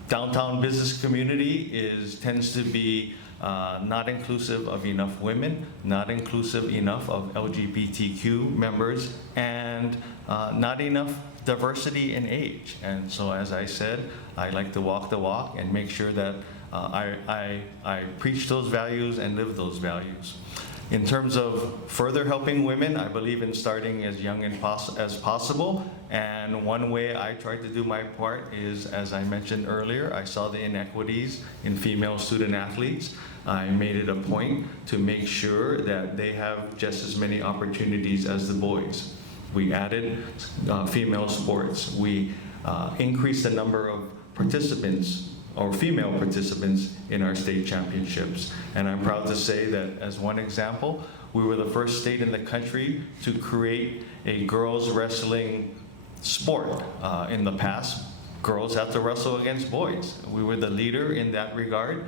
downtown business community tends to be not inclusive of enough women, not inclusive enough of LGBTQ members, and not enough diversity in age. And so, as I said, I like to walk the walk and make sure that I preach those values and live those values. In terms of further helping women, I believe in starting as young as possible. And one way I tried to do my part is, as I mentioned earlier, I saw the inequities in female student athletes. I made it a point to make sure that they have just as many opportunities as the boys. We added female sports. We increased the number of participants or female participants in our state championships. And I'm proud to say that, as one example, We were the first state in the country to create a girls wrestling sport. In the past, girls have to wrestle against boys. We were the leader in that regard.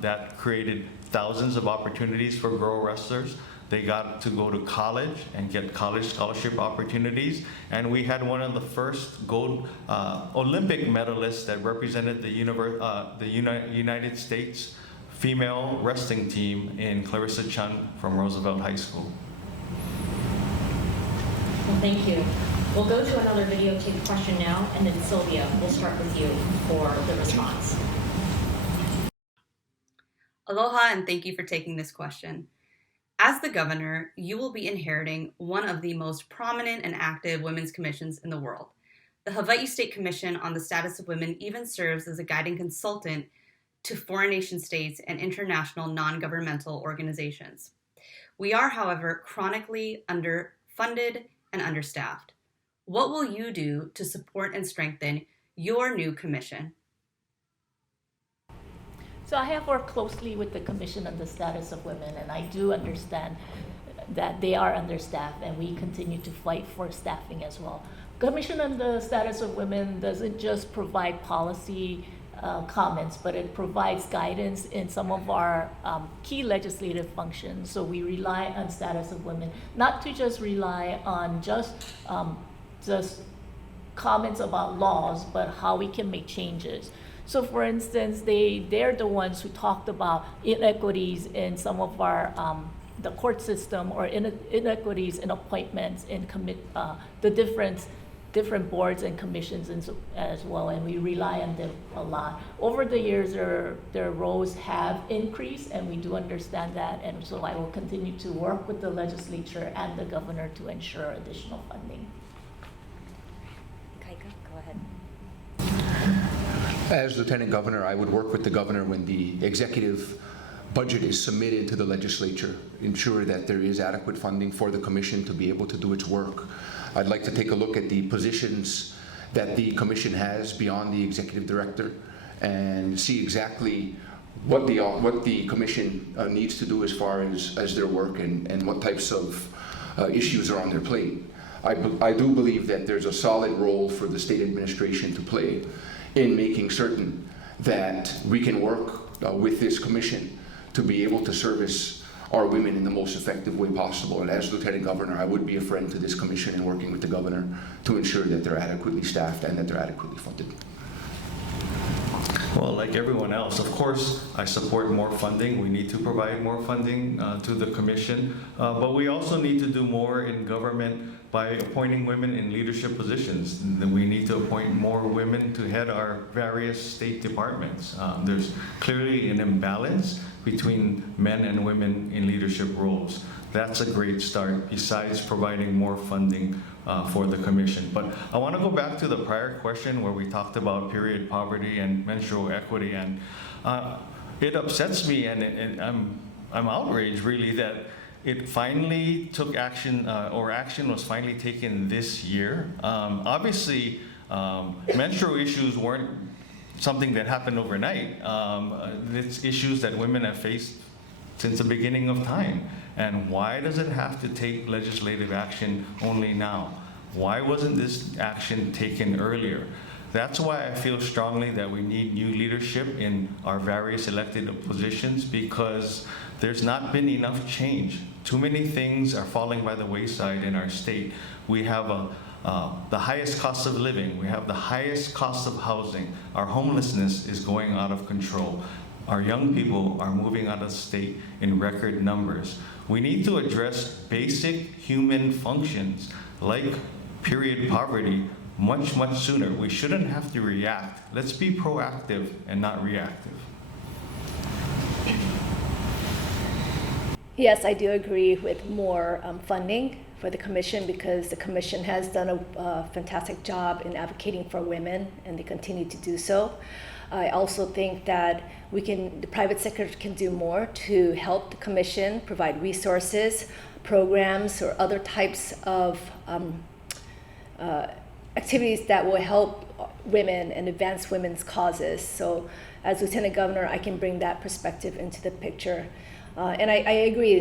That created thousands of opportunities for girl wrestlers. They got to go to college and get college scholarship opportunities. And we had one of the first gold Olympic medalists that represented the United States female wrestling team in Clarissa Chun from Roosevelt High School. Well, thank you. We'll go to another videotape question now, and then Sylvia, we'll start with you for the response. Aloha, and thank you for taking this question. As the governor, you will be inheriting one of the most prominent and active women's commissions in the world. The Hawaii State Commission on the Status of Women even serves as a guiding consultant to foreign nation states and international non-governmental organizations. We are, however, chronically underfunded and understaffed. What will you do to support and strengthen your new commission? So I have worked closely with the Commission on the Status of Women, and I do understand that they are understaffed, and we continue to fight for staffing as well. Commission on the Status of Women doesn't just provide policy comments, but it provides guidance in some of our key legislative functions. So we rely on status of women, not to just rely on just comments about laws, but how we can make changes. So for instance, they're the ones who talked about inequities in some of our the court system, or inequities in appointments in the different boards and commissions as well, and we rely on them a lot. Over the years, their roles have increased, and we do understand that, and so I will continue to work with the legislature and the governor to ensure additional funding. Go ahead. As Lieutenant Governor, I would work with the governor when the executive budget is submitted to the legislature, ensure that there is adequate funding for the commission to be able to do its work. I'd like to take a look at the positions that the commission has beyond the executive director and see exactly what the commission needs to do as far as their work and what types of issues are on their plate. I do believe that there's a solid role for the state administration to play in making certain that we can work with this commission to be able to service our women in the most effective way possible. And as Lieutenant Governor, I would be a friend to this commission and working with the governor to ensure that they're adequately staffed and that they're adequately funded. Well, like everyone else, of course, I support more funding. We need to provide more funding to the commission, but we also need to do more in government by appointing women in leadership positions. We need to appoint more women to head our various state departments. There's clearly an imbalance between men and women in leadership roles. That's a great start, besides providing more funding for the commission. But I want to go back to the prior question where we talked about period poverty and menstrual equity, and it upsets me, and I'm outraged really that it finally took action, or action was finally taken this year. Obviously, menstrual issues weren't something that happened overnight. It's issues that women have faced since the beginning of time. And why does it have to take legislative action only now? Why wasn't this action taken earlier? That's why I feel strongly that we need new leadership in our various elected positions, because there's not been enough change. Too many things are falling by the wayside in our state. We have the highest cost of living. We have the highest cost of housing. Our homelessness is going out of control. Our young people are moving out of state in record numbers. We need to address basic human functions like period poverty much sooner. We shouldn't have to react. Let's be proactive and not reactive. Yes, I do agree with more funding for the commission, because the commission has done a fantastic job in advocating for women, and they continue to do so. I also think that the private sector can do more to help the commission provide resources, programs, or other types of activities that will help women and advance women's causes. So as Lieutenant Governor, I can bring that perspective into the picture. And I agree,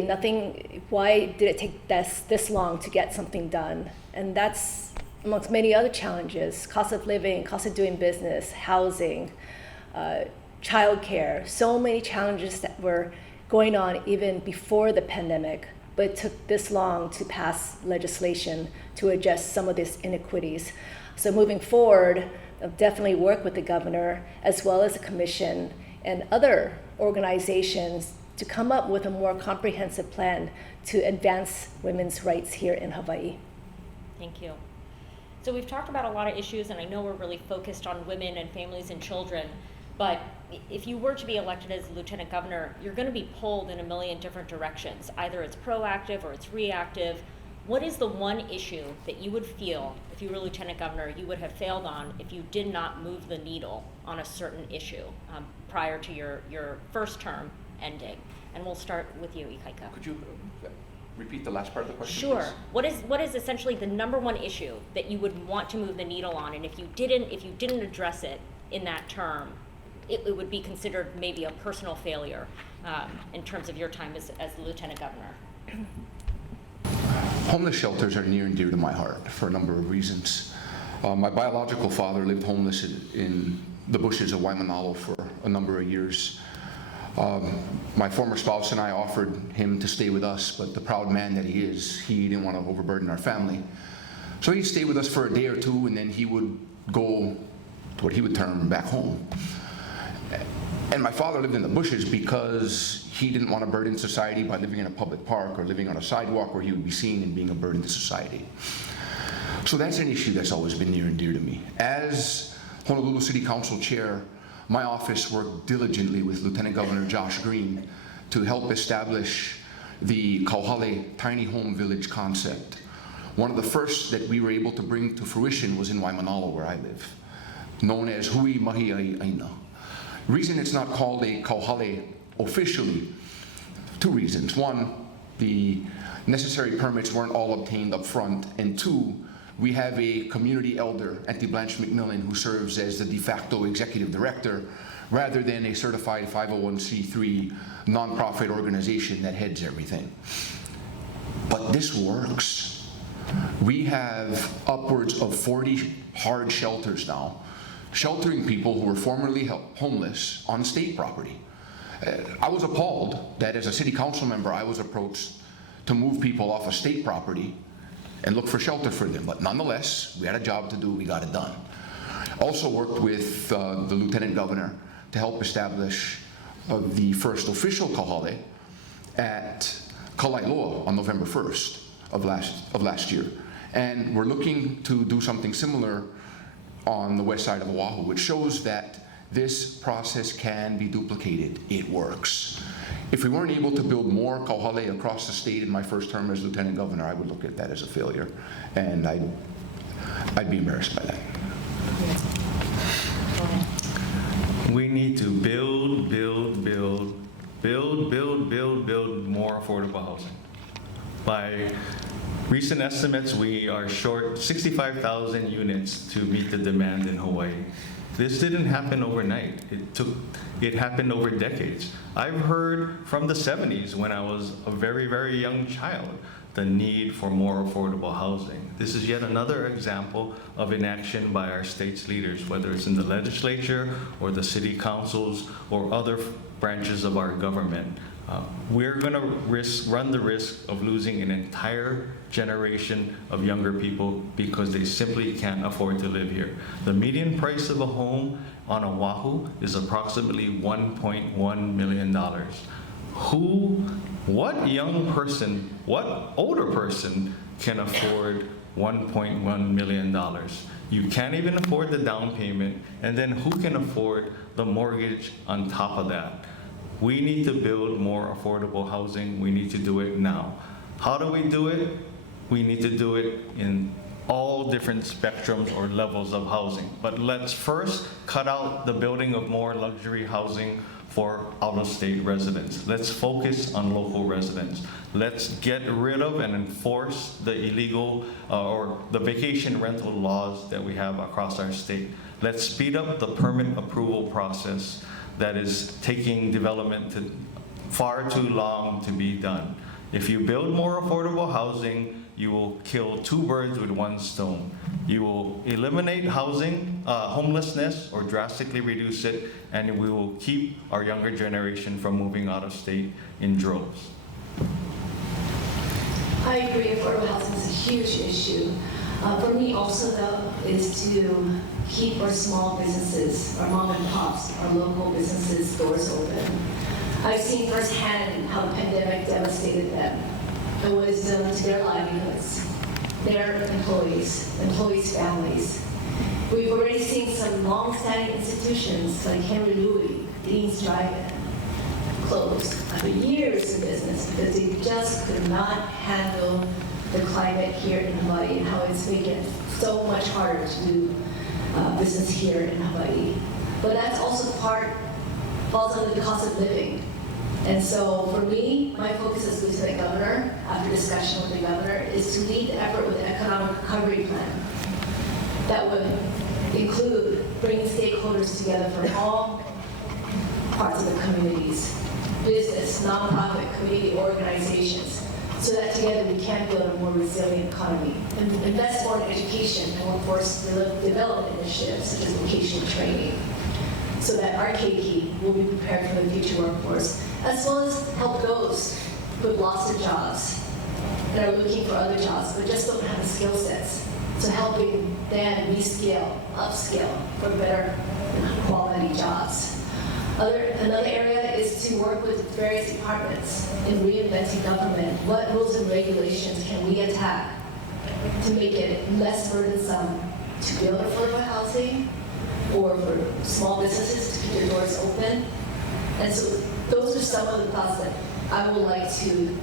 why did it take this long to get something done? And that's amongst many other challenges: cost of living, cost of doing business, housing, childcare, so many challenges that were going on even before the pandemic, but it took this long to pass legislation to address some of these inequities. So moving forward, I'll definitely work with the governor as well as the commission and other organizations to come up with a more comprehensive plan to advance women's rights here in Hawaii. Thank you. So we've talked about a lot of issues, and I know we're really focused on women and families and children, but if you were to be elected as lieutenant governor, you're going to be pulled in a million different directions. Either it's proactive or it's reactive. What is the one issue that you would feel, if you were lieutenant governor, you would have failed on if you did not move the needle on a certain issue prior to your first term ending? And we'll start with you, Ikaika. Could you repeat the last part of the question, Sure. please? What is essentially the number one issue that you would want to move the needle on, and if you didn't address it in that term, it would be considered maybe a personal failure in terms of your time as the lieutenant governor? Homeless shelters are near and dear to my heart for a number of reasons. My biological father lived homeless in the bushes of Mahalo for a number of years. My former spouse and I offered him to stay with us, but the proud man that he is, he didn't want to overburden our family. So he'd stay with us for a day or two, and then he would go to what he would term back home. And my father lived in the bushes because he didn't want to burden society by living in a public park or living on a sidewalk where he would be seen and being a burden to society. So that's an issue that's always been near and dear to me. As Honolulu City Council Chair, my office worked diligently with Lieutenant Governor Josh Green to help establish the Kauhale tiny home village concept. One of the first that we were able to bring to fruition was in Waimanalo, where I live, known as Hui Mahi Ai Aina. Reason it's not called a Kauhale officially, two reasons. One, the necessary permits weren't all obtained up front, and two, we have a community elder, Auntie Blanche McMillan, who serves as the de facto executive director, rather than a certified 501c3 nonprofit organization that heads everything. But this works. We have upwards of 40 hard shelters now, sheltering people who were formerly homeless on state property. I was appalled that as a city council member, I was approached to move people off of state property and look for shelter for them. But nonetheless, we had a job to do, we got it done. Also worked with the Lieutenant Governor to help establish the first official Kauhale at Kalailoa on November 1st of last year. And we're looking to do something similar on the west side of Oahu, which shows that this process can be duplicated. It works. If we weren't able to build more Kauhale across the state in my first term as Lieutenant Governor, I would look at that as a failure, and I'd be embarrassed by that. We need to build more affordable housing. By recent estimates, we are short 65,000 units to meet the demand in Hawaii. This didn't happen overnight. It happened over decades. I've heard from the 70s when I was a very, very young child, the need for more affordable housing. This is yet another example of inaction by our state's leaders, whether it's in the legislature or the city councils or other branches of our government. We're going to run the risk of losing an entire generation of younger people because they simply can't afford to live here. The median price of a home on Oahu is approximately $1.1 million. What young person, what older person can afford $1.1 million? You can't even afford the down payment, and then who can afford the mortgage on top of that? We need to build more affordable housing. We need to do it now. How do we do it? We need to do it in all different spectrums or levels of housing. But let's first cut out the building of more luxury housing for out-of-state residents. Let's focus on local residents. Let's get rid of and enforce the illegal or the vacation rental laws that we have across our state. Let's speed up the permit approval process that is taking development far too long to be done. If you build more affordable housing, you will kill two birds with one stone. You will eliminate homelessness or drastically reduce it, and we will keep our younger generation from moving out of state in droves. I agree, affordable housing is a huge issue. For me also though, is to keep our small businesses, our mom and pops, our local businesses' doors open. I've seen firsthand how the pandemic devastated them and what it's done to their livelihoods, their employees' families. We've already seen some long-standing institutions like Henry Louis, Dean's Drive-In, closed for years in business because they just could not handle the climate here in Hawaii and how it's making it so much harder to do business here in Hawaii. But that's also falls under the cost of living. And so for me, my focus as Lieutenant Governor, after discussion with the Governor, is to lead the effort with an economic recovery plan that would include bringing stakeholders together from all parts of the communities, business, nonprofit, community organizations, so that together we can build a more resilient economy and invest more in education and workforce development initiatives such as vocational training, so that our keiki will be prepared for the future workforce, as well as help those who've lost their jobs and are looking for other jobs but just don't have the skill sets. So helping them reskill, upskill for better quality jobs. Another area is to work with various departments in reinventing government. What rules and regulations can we attack to make it less burdensome to build affordable housing or for small businesses to keep their doors open? And so those are some of the thoughts that I would like to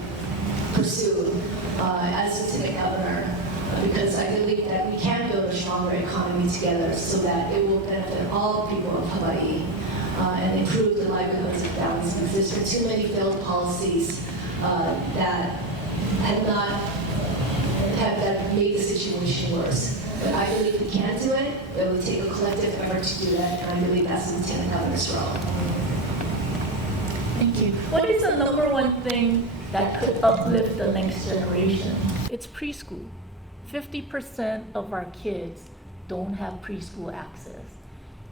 pursue as Lieutenant Governor, because I believe that we can build a stronger economy together so that it will benefit all people of Hawaii and improve the livelihoods of families, because there's been too many failed policies that have made the situation worse. But I believe we can do it. It will take a collective effort to do that, and I believe that's the Lieutenant Governor's role. Thank you. What is the number one thing that could uplift the next generation? It's preschool. 50% of our kids don't have preschool access.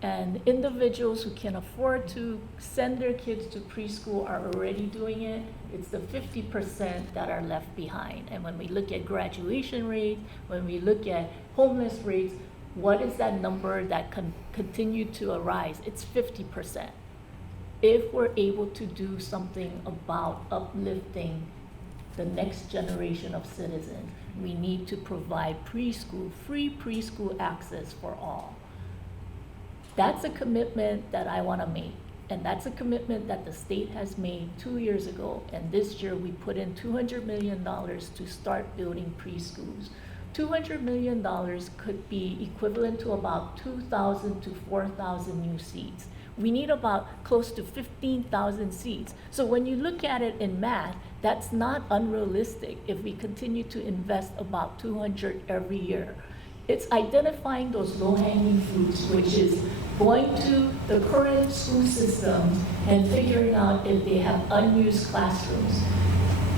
And individuals who can afford to send their kids to preschool are already doing it. It's the 50% that are left behind. And when we look at graduation rates, when we look at homeless rates, what is that number that can continue to arise? It's 50%. If we're able to do something about uplifting the next generation of citizens, we need to provide preschool, free preschool access for all. That's a commitment that I want to make. And that's a commitment that the state has made 2 years ago. And this year we put in $200 million to start building preschools. $200 million could be equivalent to about 2,000 to 4,000 new seats. We need about close to 15,000 seats. So when you look at it in math, that's not unrealistic if we continue to invest about 200 every year. It's identifying those low-hanging fruits, which is going to the current school systems and figuring out if they have unused classrooms.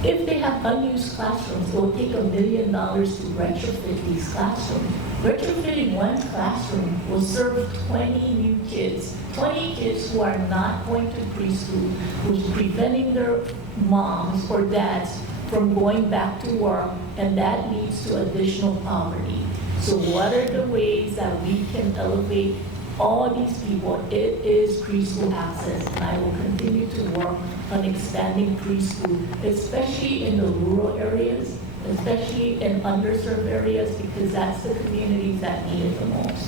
If they have unused classrooms, it will take $1 million to retrofit these classrooms. Retrofitting one classroom will serve 20 new kids, 20 kids who are not going to preschool, who's preventing their moms or dads from going back to work, and that leads to additional poverty. So what are the ways that we can elevate all these people? It is preschool access, and I will continue to work on expanding preschool, especially in the rural areas, especially in underserved areas, because that's the communities that need it the most.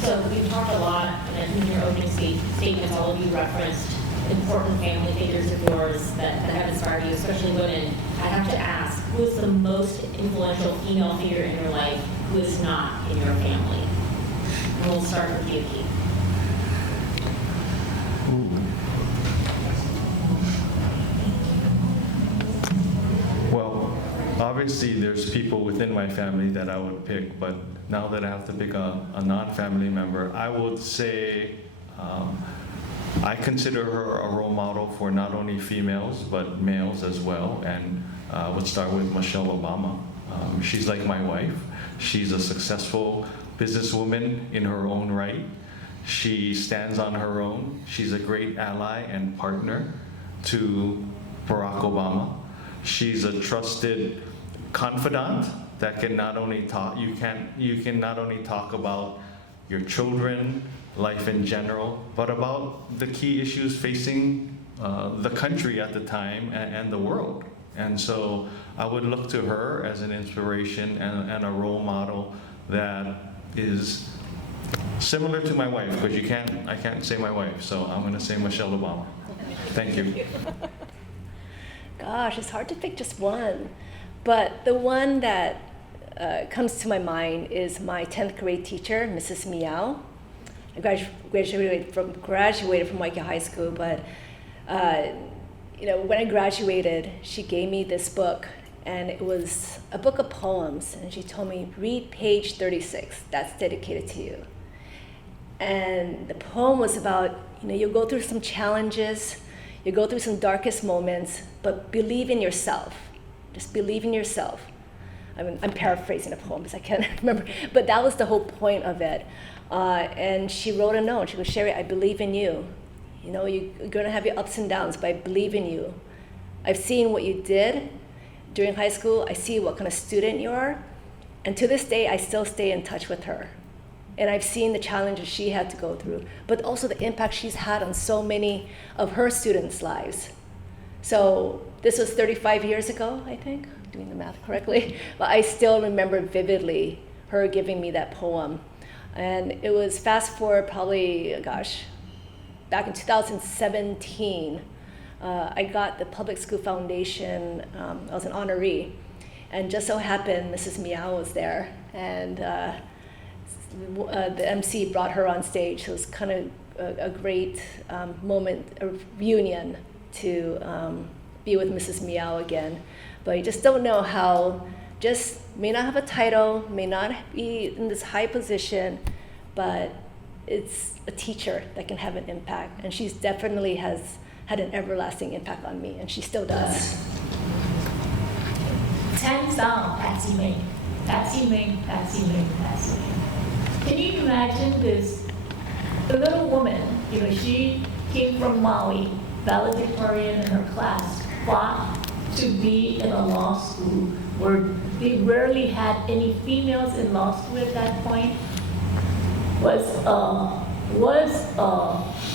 So we talked a lot, and in your opening statements, all of you referenced important family figures of yours that have inspired you, especially women. I have to ask, who is the most influential female figure in your life who is not in your family? And we'll start with you, Keith. Well, obviously there's people within my family that I would pick, but now that I have to pick a non-family member, I would say I consider her a role model for not only females, but males as well, and would start with Michelle Obama. She's like my wife. She's a successful businesswoman in her own right. She stands on her own. She's a great ally and partner to Barack Obama. She's a trusted confidant that can not only talk, you can not only talk about your children, life in general, but about the key issues facing the country at the time and the world. And so I would look to her as an inspiration and a role model that is similar to my wife, because I can't say my wife, so I'm going to say Michelle Obama. Thank you. Gosh, it's hard to pick just one, but the one that comes to my mind is my 10th grade teacher, Mrs. Miao. I graduated from YWCA High School, but when I graduated, she gave me this book, and it was a book of poems, and she told me, read page 36, that's dedicated to you. And the poem was about, you go through some challenges, you go through some darkest moments, but believe in yourself. Just believe in yourself. I'm paraphrasing the poem because I can't remember, but that was the whole point of it. And she wrote a note. She goes, Sherry, I believe in you. You're going to have your ups and downs, but I believe in you. I've seen what you did during high school. I see what kind of student you are. And to this day, I still stay in touch with her. And I've seen the challenges she had to go through, but also the impact she's had on so many of her students' lives. So this was 35 years ago, I think, doing the math correctly. But I still remember vividly her giving me that poem. And it was fast forward probably, back in 2017, I got the Public School Foundation. I was an honoree. And just so happened, Mrs. Miao was there. And the MC brought her on stage. So it was kind of a great moment, a reunion to be with Mrs. Miao again. But you just don't know how, just may not have a title, may not be in this high position, but it's a teacher that can have an impact. And she's definitely has had an everlasting impact on me, and she still does. Hands down, Patsy Ming. Patsy Ming, Patsy Ming, Patsy Ming. Can you imagine this? The little woman, she came from Maui, valedictorian in her class, fought to be in a law school where they rarely had any females in law school at that point, was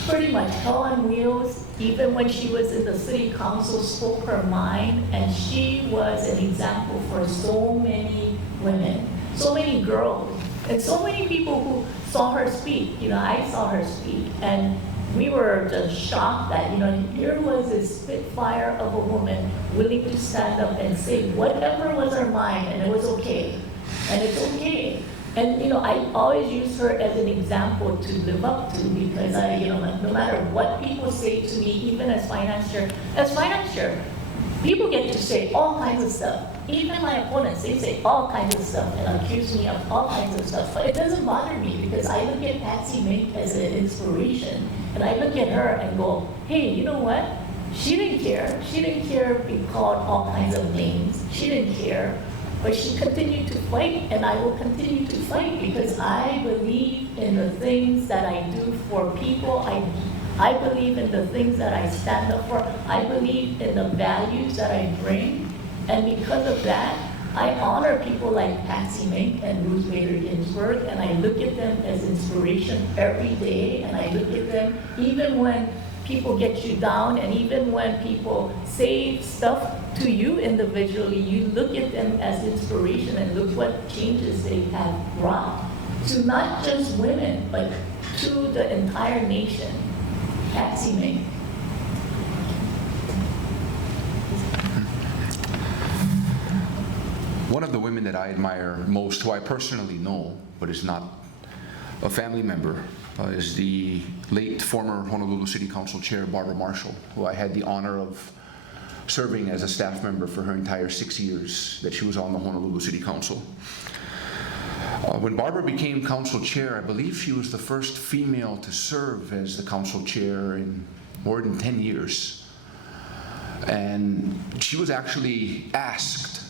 pretty much hell on wheels. Even when she was in the city council, spoke her mind, and she was an example for so many women, so many girls, and so many people who saw her speak. I saw her speak, and we were just shocked that, here was this spitfire of a woman willing to stand up and say whatever was her mind, and it was okay, and it's okay. And I always use her as an example to live up to, because no matter what people say to me, even as finance chair, people get to say all kinds of stuff. Even my opponents, they say all kinds of stuff and accuse me of all kinds of stuff. But it doesn't bother me, because I look at Patsy Mink as an inspiration. And I look at her and go, hey, you know what? She didn't care. She didn't care being called all kinds of names. She didn't care. But she continued to fight, and I will continue to fight, because I believe in the things that I do for people. I believe in the things that I stand up for. I believe in the values that I bring. And because of that, I honor people like Patsy Mink and Ruth Bader Ginsburg, and I look at them as inspiration every day, and I look at them even when people get you down, and even when people say stuff to you individually, you look at them as inspiration, and look what changes they have brought to not just women, but to the entire nation. Patsy Mink. One of the women that I admire most, who I personally know, but is not a family member, is the late former Honolulu City Council Chair, Barbara Marshall, who I had the honor of serving as a staff member for her entire 6 years that she was on the Honolulu City Council. When Barbara became council chair, I believe she was the first female to serve as the council chair in more than 10 years. And she was actually asked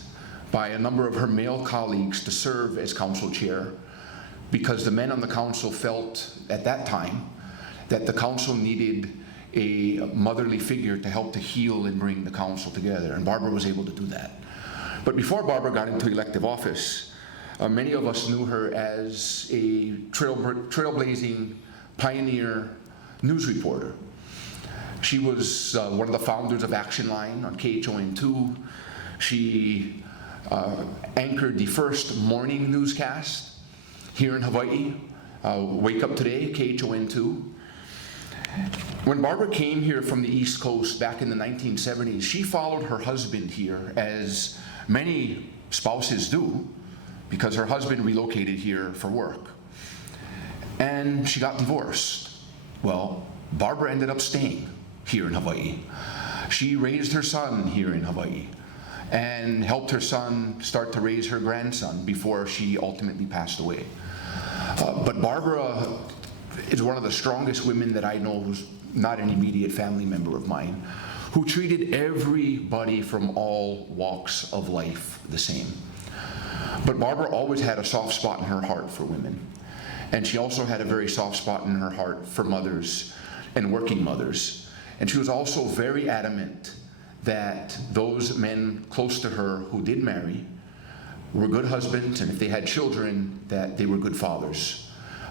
by a number of her male colleagues to serve as council chair because the men on the council felt at that time that the council needed a motherly figure to help to heal and bring the council together, and Barbara was able to do that. But before Barbara got into elective office, many of us knew her as a trailblazing pioneer news reporter. She was one of the founders of Action Line on KHON2. She anchored the first morning newscast here in Hawaii, Wake Up Today, KHON2. When Barbara came here from the East Coast back in the 1970s, she followed her husband here, as many spouses do, because her husband relocated here for work. And she got divorced. Well, Barbara ended up staying here in Hawaii. She raised her son here in Hawaii and helped her son start to raise her grandson before she ultimately passed away. But Barbara is one of the strongest women that I know, who's not an immediate family member of mine, who treated everybody from all walks of life the same. But Barbara always had a soft spot in her heart for women. And she also had a very soft spot in her heart for mothers and working mothers. And she was also very adamant that those men close to her who did marry were good husbands, and if they had children, that they were good fathers.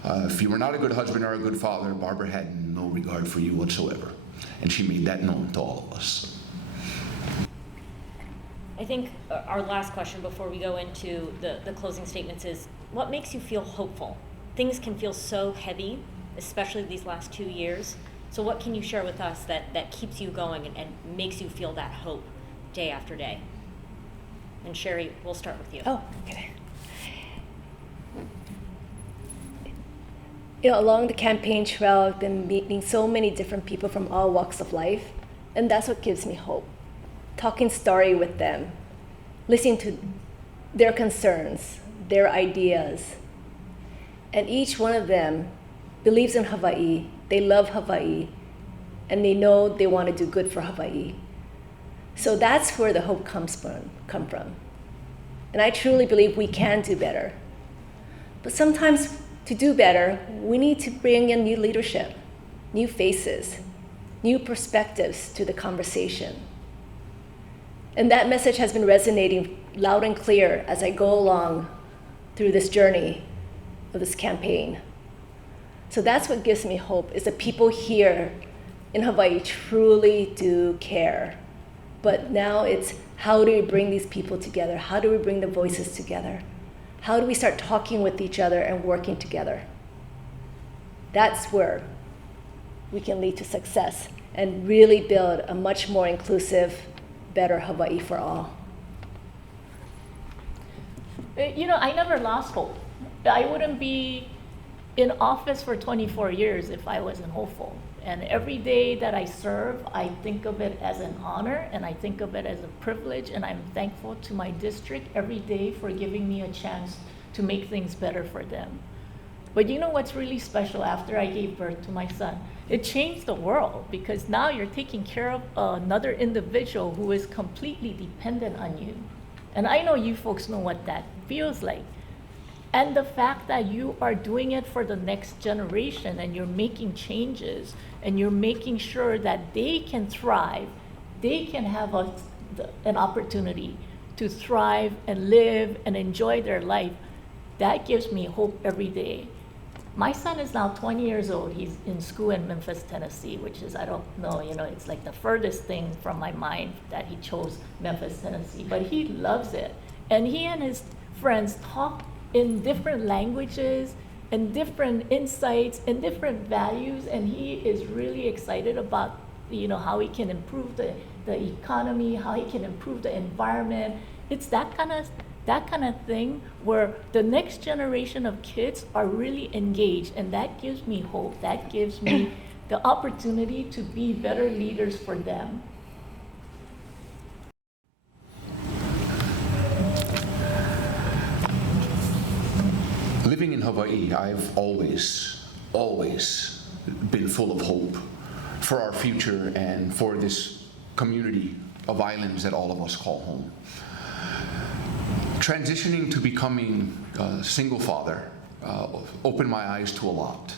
If you were not a good husband or a good father, Barbara had no regard for you whatsoever. And she made that known to all of us. I think our last question before we go into the closing statements is, what makes you feel hopeful? Things can feel so heavy, especially these last 2 years. So what can you share with us that keeps you going and makes you feel that hope day after day? And Sherry, we'll start with you. Oh, okay. You know, along the campaign trail, I've been meeting so many different people from all walks of life, and that's what gives me hope. Talking story with them, listening to their concerns, their ideas, and each one of them believes in Hawaii, they love Hawaii, and they know they want to do good for Hawaii. So that's where the hope come from. And I truly believe we can do better. But sometimes to do better, we need to bring in new leadership, new faces, new perspectives to the conversation. And that message has been resonating loud and clear as I go along through this journey of this campaign. So that's what gives me hope, is that people here in Hawaii truly do care. But now it's, how do we bring these people together? How do we bring the voices together? How do we start talking with each other and working together? That's where we can lead to success and really build a much more inclusive, better Hawaii for all. You know, I never lost hope. I wouldn't be in office for 24 years if I wasn't hopeful. And every day that I serve, I think of it as an honor, and I think of it as a privilege, and I'm thankful to my district every day for giving me a chance to make things better for them. But you know what's really special after I gave birth to my son? It changed the world, because now you're taking care of another individual who is completely dependent on you. And I know you folks know what that feels like. And the fact that you are doing it for the next generation, and you're making changes, and you're making sure that they can thrive, they can have an opportunity to thrive and live and enjoy their life, that gives me hope every day. My son is now 20 years old. He's in school in Memphis, Tennessee, which is, I don't know, you know, it's like the furthest thing from my mind that he chose Memphis, Tennessee. But he loves it. And he and his friends talk in different languages and different insights and different values, and he is really excited about, you know, how he can improve the economy, how he can improve the environment. It's that kind of thing where the next generation of kids are really engaged, and that gives me hope. That gives me the opportunity to be better leaders for them. Living in Hawaii, I've always been full of hope for our future and for this community of islands that all of us call home. Transitioning to becoming a single father opened my eyes to a lot.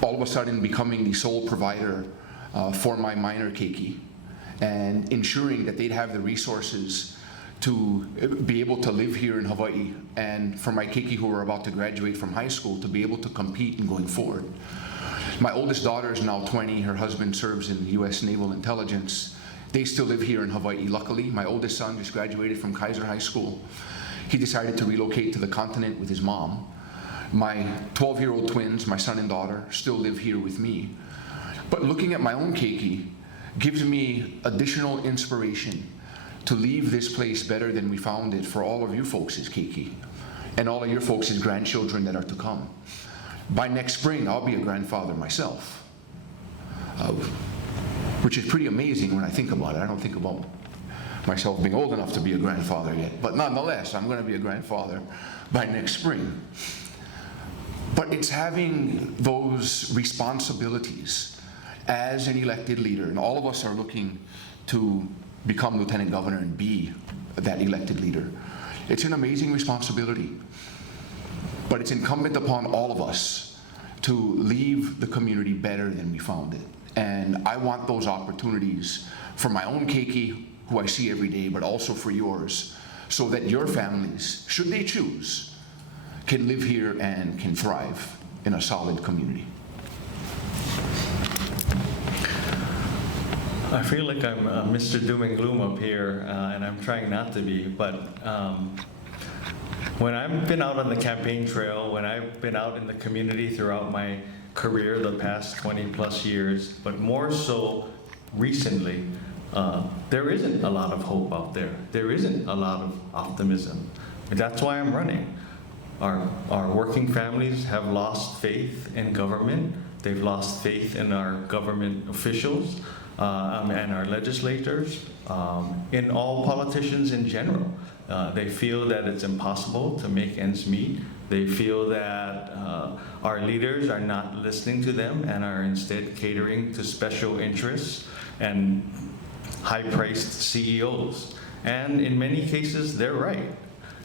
All of a sudden becoming the sole provider for my minor keiki and ensuring that they'd have the resources to be able to live here in Hawaii, and for my keiki who are about to graduate from high school to be able to compete in going forward. My oldest daughter is now 20, her husband serves in the US Naval Intelligence. They still live here in Hawaii, luckily. My oldest son just graduated from Kaiser High School. He decided to relocate to the continent with his mom. My 12-year-old twins, my son and daughter, still live here with me. But looking at my own keiki gives me additional inspiration to leave this place better than we found it for all of you folks' keiki and all of your folks' grandchildren that are to come. By next spring, I'll be a grandfather myself, which is pretty amazing when I think about it. I don't think about myself being old enough to be a grandfather yet, but nonetheless, I'm going to be a grandfather by next spring. But it's having those responsibilities as an elected leader, and all of us are looking to become lieutenant governor and be that elected leader. It's an amazing responsibility, but it's incumbent upon all of us to leave the community better than we found it. And I want those opportunities for my own keiki, who I see every day, but also for yours, so that your families, should they choose, can live here and can thrive in a solid community. I feel like I'm Mr. Doom and Gloom up here, and I'm trying not to be, but when I've been out on the campaign trail, when I've been out in the community throughout my career the past 20 plus years, but more so recently, there isn't a lot of hope out there. There isn't a lot of optimism. And that's why I'm running. Our working families have lost faith in government. They've lost faith in our government officials. And our legislators, in all politicians in general. They feel that it's impossible to make ends meet. They feel that our leaders are not listening to them and are instead catering to special interests and high-priced CEOs. And in many cases, they're right.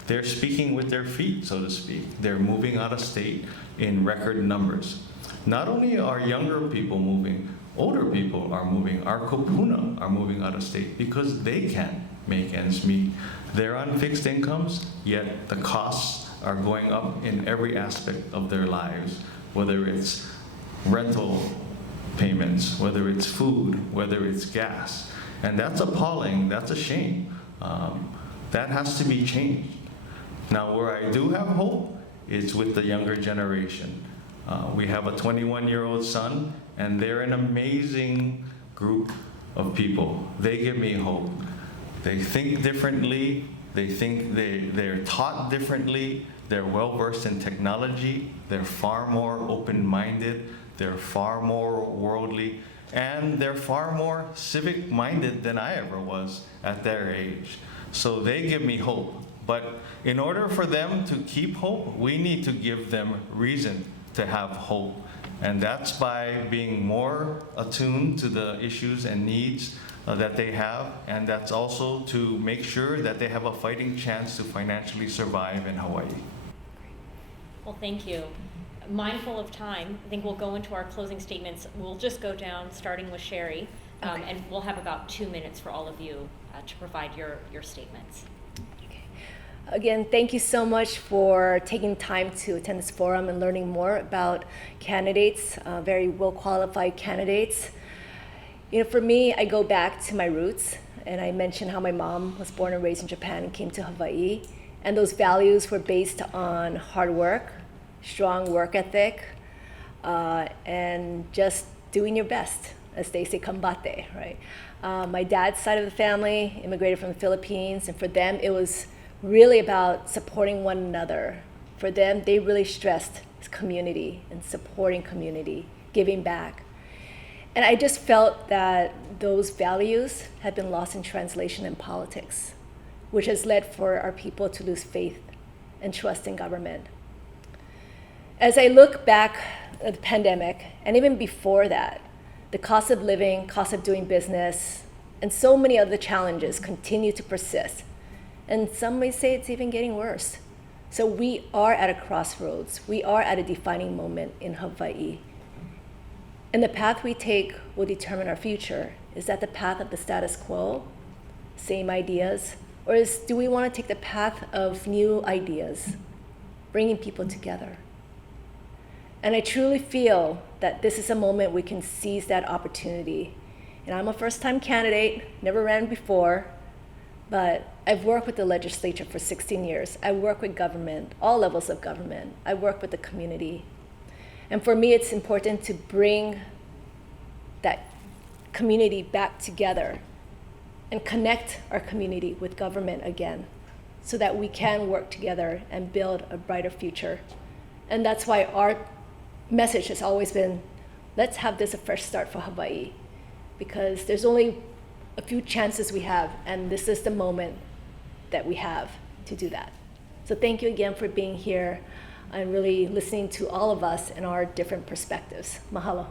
They're speaking with their feet, so to speak. They're moving out of state in record numbers. Not only are younger people moving, older people are moving. Our kopuna are moving out of state because they can't make ends meet. They're on fixed incomes, yet the costs are going up in every aspect of their lives, whether it's rental payments, whether it's food, whether it's gas. And that's appalling, that's a shame. That has to be changed. Now, where I do have hope is with the younger generation. We have a 21-year-old son, and they're an amazing group of people. They give me hope. They think differently. They're taught differently. They're well-versed in technology. They're far more open-minded. They're far more worldly. And they're far more civic-minded than I ever was at their age. So they give me hope. But in order for them to keep hope, we need to give them reason to have hope. And that's by being more attuned to the issues and needs that they have. And that's also to make sure that they have a fighting chance to financially survive in Hawaii. Well, thank you. Mindful of time, I think we'll go into our closing statements. We'll just go down, starting with Sherry, Okay. and we'll have about 2 minutes for all of you to provide your statements. Again, thank you so much for taking time to attend this forum and learning more about candidates, very well-qualified candidates. You know, for me, I go back to my roots, and I mentioned how my mom was born and raised in Japan and came to Hawaii, and those values were based on hard work, strong work ethic, and just doing your best, as they say, combate, right? My dad's side of the family immigrated from the Philippines, and for them, it was really about supporting one another. For them, they really stressed community and supporting community, giving back. And I just felt that those values had been lost in translation in politics, which has led for our people to lose faith and trust in government. As I look back at the pandemic, and even before that, the cost of living, cost of doing business, and so many other challenges continue to persist. And some may say it's even getting worse. So we are at a crossroads. We are at a defining moment in Hawaii. And the path we take will determine our future. Is that the path of the status quo, same ideas? Or do we want to take the path of new ideas, bringing people together? And I truly feel that this is a moment we can seize that opportunity. And I'm a first-time candidate, never ran before, but I've worked with the legislature for 16 years. I work with government, all levels of government. I work with the community. And for me, it's important to bring that community back together and connect our community with government again so that we can work together and build a brighter future. And that's why our message has always been, let's have this a fresh start for Hawaii, because there's only a few chances we have, and this is the moment that we have to do that. So thank you again for being here and really listening to all of us and our different perspectives. Mahalo.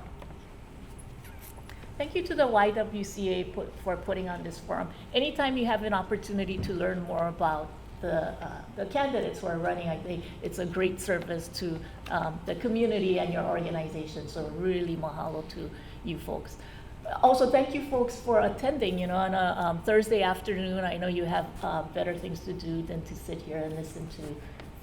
Thank you to the YWCA for putting on this forum. Anytime you have an opportunity to learn more about the candidates who are running, I think it's a great service to the community and your organization. So really mahalo to you folks. Also, thank you folks for attending, on a Thursday afternoon. I know you have better things to do than to sit here and listen to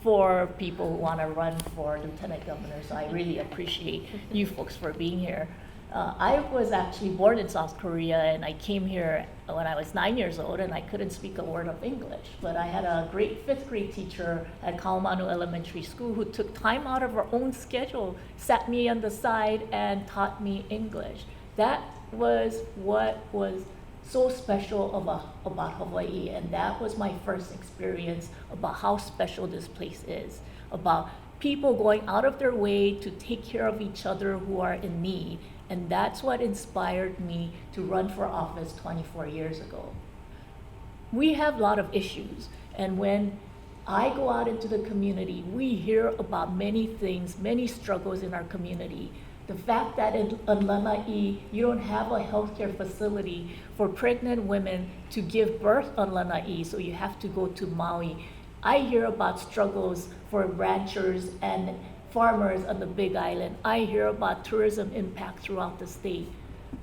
4 people who want to run for lieutenant governor. So I really appreciate you folks for being here. I was actually born in South Korea, and I came here when I was 9 years old, and I couldn't speak a word of English. But I had a great 5th grade teacher at Kaumanu Elementary School who took time out of her own schedule, sat me on the side, and taught me English. That was what was so special about Hawaii, and that was my first experience about how special this place is, about people going out of their way to take care of each other who are in need. And that's what inspired me to run for office 24 years ago. We have a lot of issues, and when I go out into the community, we hear about many things, many struggles in our community. The fact that in Lanai, you don't have a healthcare facility for pregnant women to give birth on Lanai, so you have to go to Maui. I hear about struggles for ranchers and farmers on the Big Island. I hear about tourism impact throughout the state.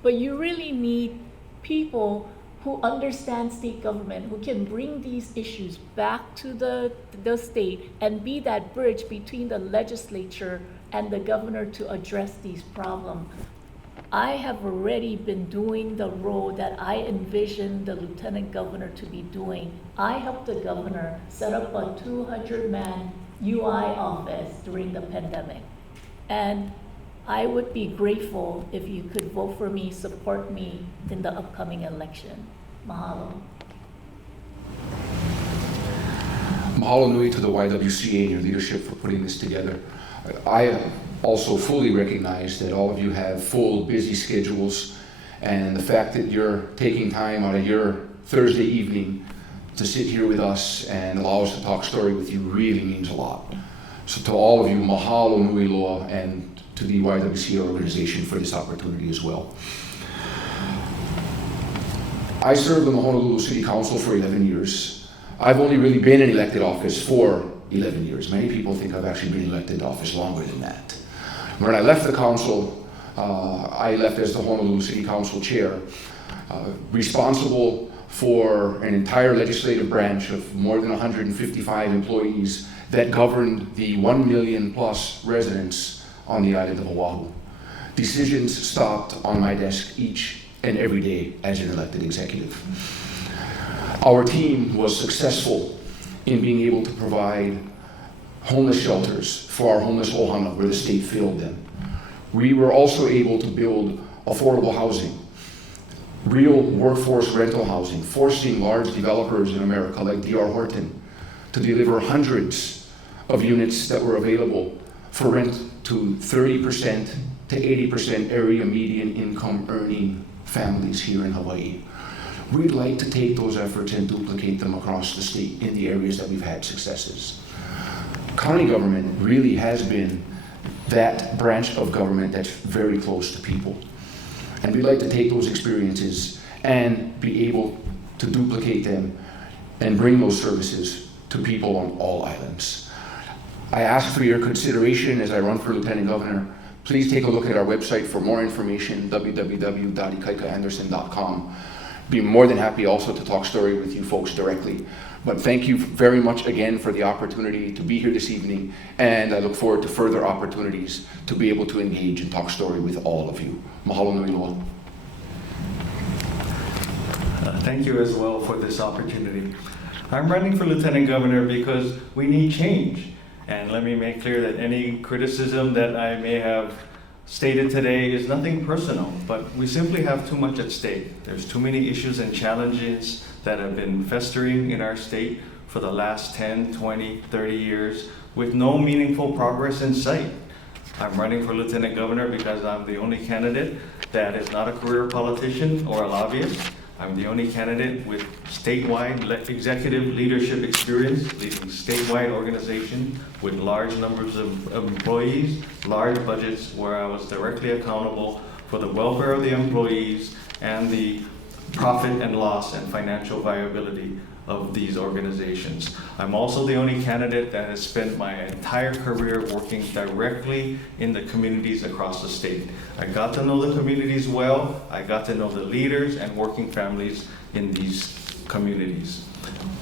But you really need people who understand state government, who can bring these issues back to the state and be that bridge between the legislature and the governor to address these problems. I have already been doing the role that I envisioned the lieutenant governor to be doing. I helped the governor set up a 200-man UI office during the pandemic. And I would be grateful if you could vote for me, support me in the upcoming election. Mahalo. Mahalo nui to the YWCA and your leadership for putting this together. I also fully recognize that all of you have full, busy schedules, and the fact that you're taking time out of your Thursday evening to sit here with us and allow us to talk story with you really means a lot. So to all of you, mahalo nui loa, and to the YWCA organization for this opportunity as well. I served on the Honolulu City Council for 11 years. I've only really been in elected office for 11 years. Many people think I've actually been in elected office longer than that. When I left the council, I left as the Honolulu City Council chair, responsible for an entire legislative branch of more than 155 employees that governed the 1 million plus residents on the island of Oahu. Decisions stopped on my desk each and every day as an elected executive. Our team was successful in being able to provide homeless shelters for our homeless ohana where the state filled them. We were also able to build affordable housing, real workforce rental housing, forcing large developers in America like D.R. Horton to deliver hundreds of units that were available for rent to 30% to 80% area median income earning families here in Hawaii. We'd like to take those efforts and duplicate them across the state in the areas that we've had successes. county government really has been that branch of government that's very close to people. And we'd like to take those experiences and be able to duplicate them and bring those services to people on all islands. I ask for your consideration as I run for Lieutenant Governor. Please take a look at our website for more information, www.ikaikaanderson.com. Be more than happy also to talk story with you folks directly. But thank you very much again for the opportunity to be here this evening, and I look forward to further opportunities to be able to engage and talk story with all of you. Mahalo nui loa. Thank you as well for this opportunity. I'm running for Lieutenant Governor because we need change. And let me make clear that any criticism that I may have stated today is nothing personal, but we simply have too much at stake. There's too many issues and challenges that have been festering in our state for the last 10, 20, 30 years with no meaningful progress in sight. I'm running for Lieutenant Governor because I'm the only candidate that is not a career politician or a lobbyist. I'm the only candidate with statewide executive leadership experience, leading statewide organization with large numbers of employees, large budgets where I was directly accountable for the welfare of the employees and the profit and loss and financial viability of these organizations. I'm also the only candidate that has spent my entire career working directly in the communities across the state. I got to know the communities well, I got to know the leaders and working families in these communities.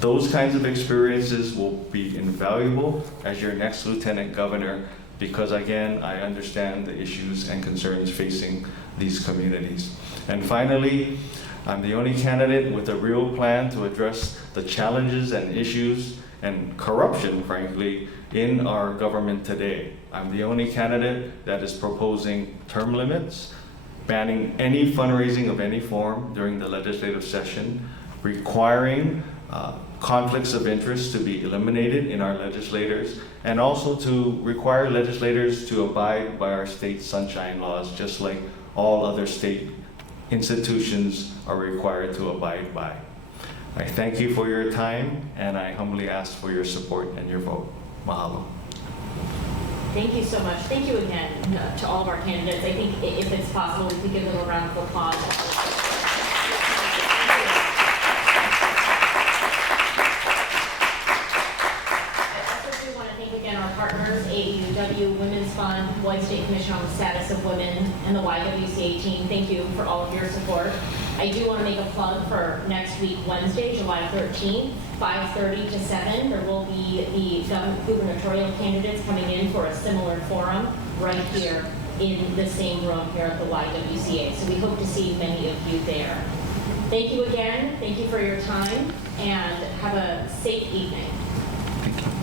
Those kinds of experiences will be invaluable as your next Lieutenant Governor because again, I understand the issues and concerns facing these communities. And finally, I'm the only candidate with a real plan to address the challenges and issues and corruption, frankly, in our government today. I'm the only candidate that is proposing term limits, banning any fundraising of any form during the legislative session, requiring conflicts of interest to be eliminated in our legislators, and also to require legislators to abide by our state sunshine laws, just like all other state institutions are required to abide by. I thank you for your time, and I humbly ask for your support and your vote. Mahalo. Thank you so much. Thank you again to all of our candidates. I think if it's possible, we could give them a round of applause. Partners, AAUW Women's Fund, Hawaii State Commission on the Status of Women, and the YWCA team. Thank you for all of your support. I do want to make a plug for next week, Wednesday, July 13th, 5:30 to 7. There will be the gubernatorial candidates coming in for a similar forum right here in the same room here at the YWCA. So we hope to see many of you there. Thank you again. Thank you for your time, and have a safe evening. Thank you.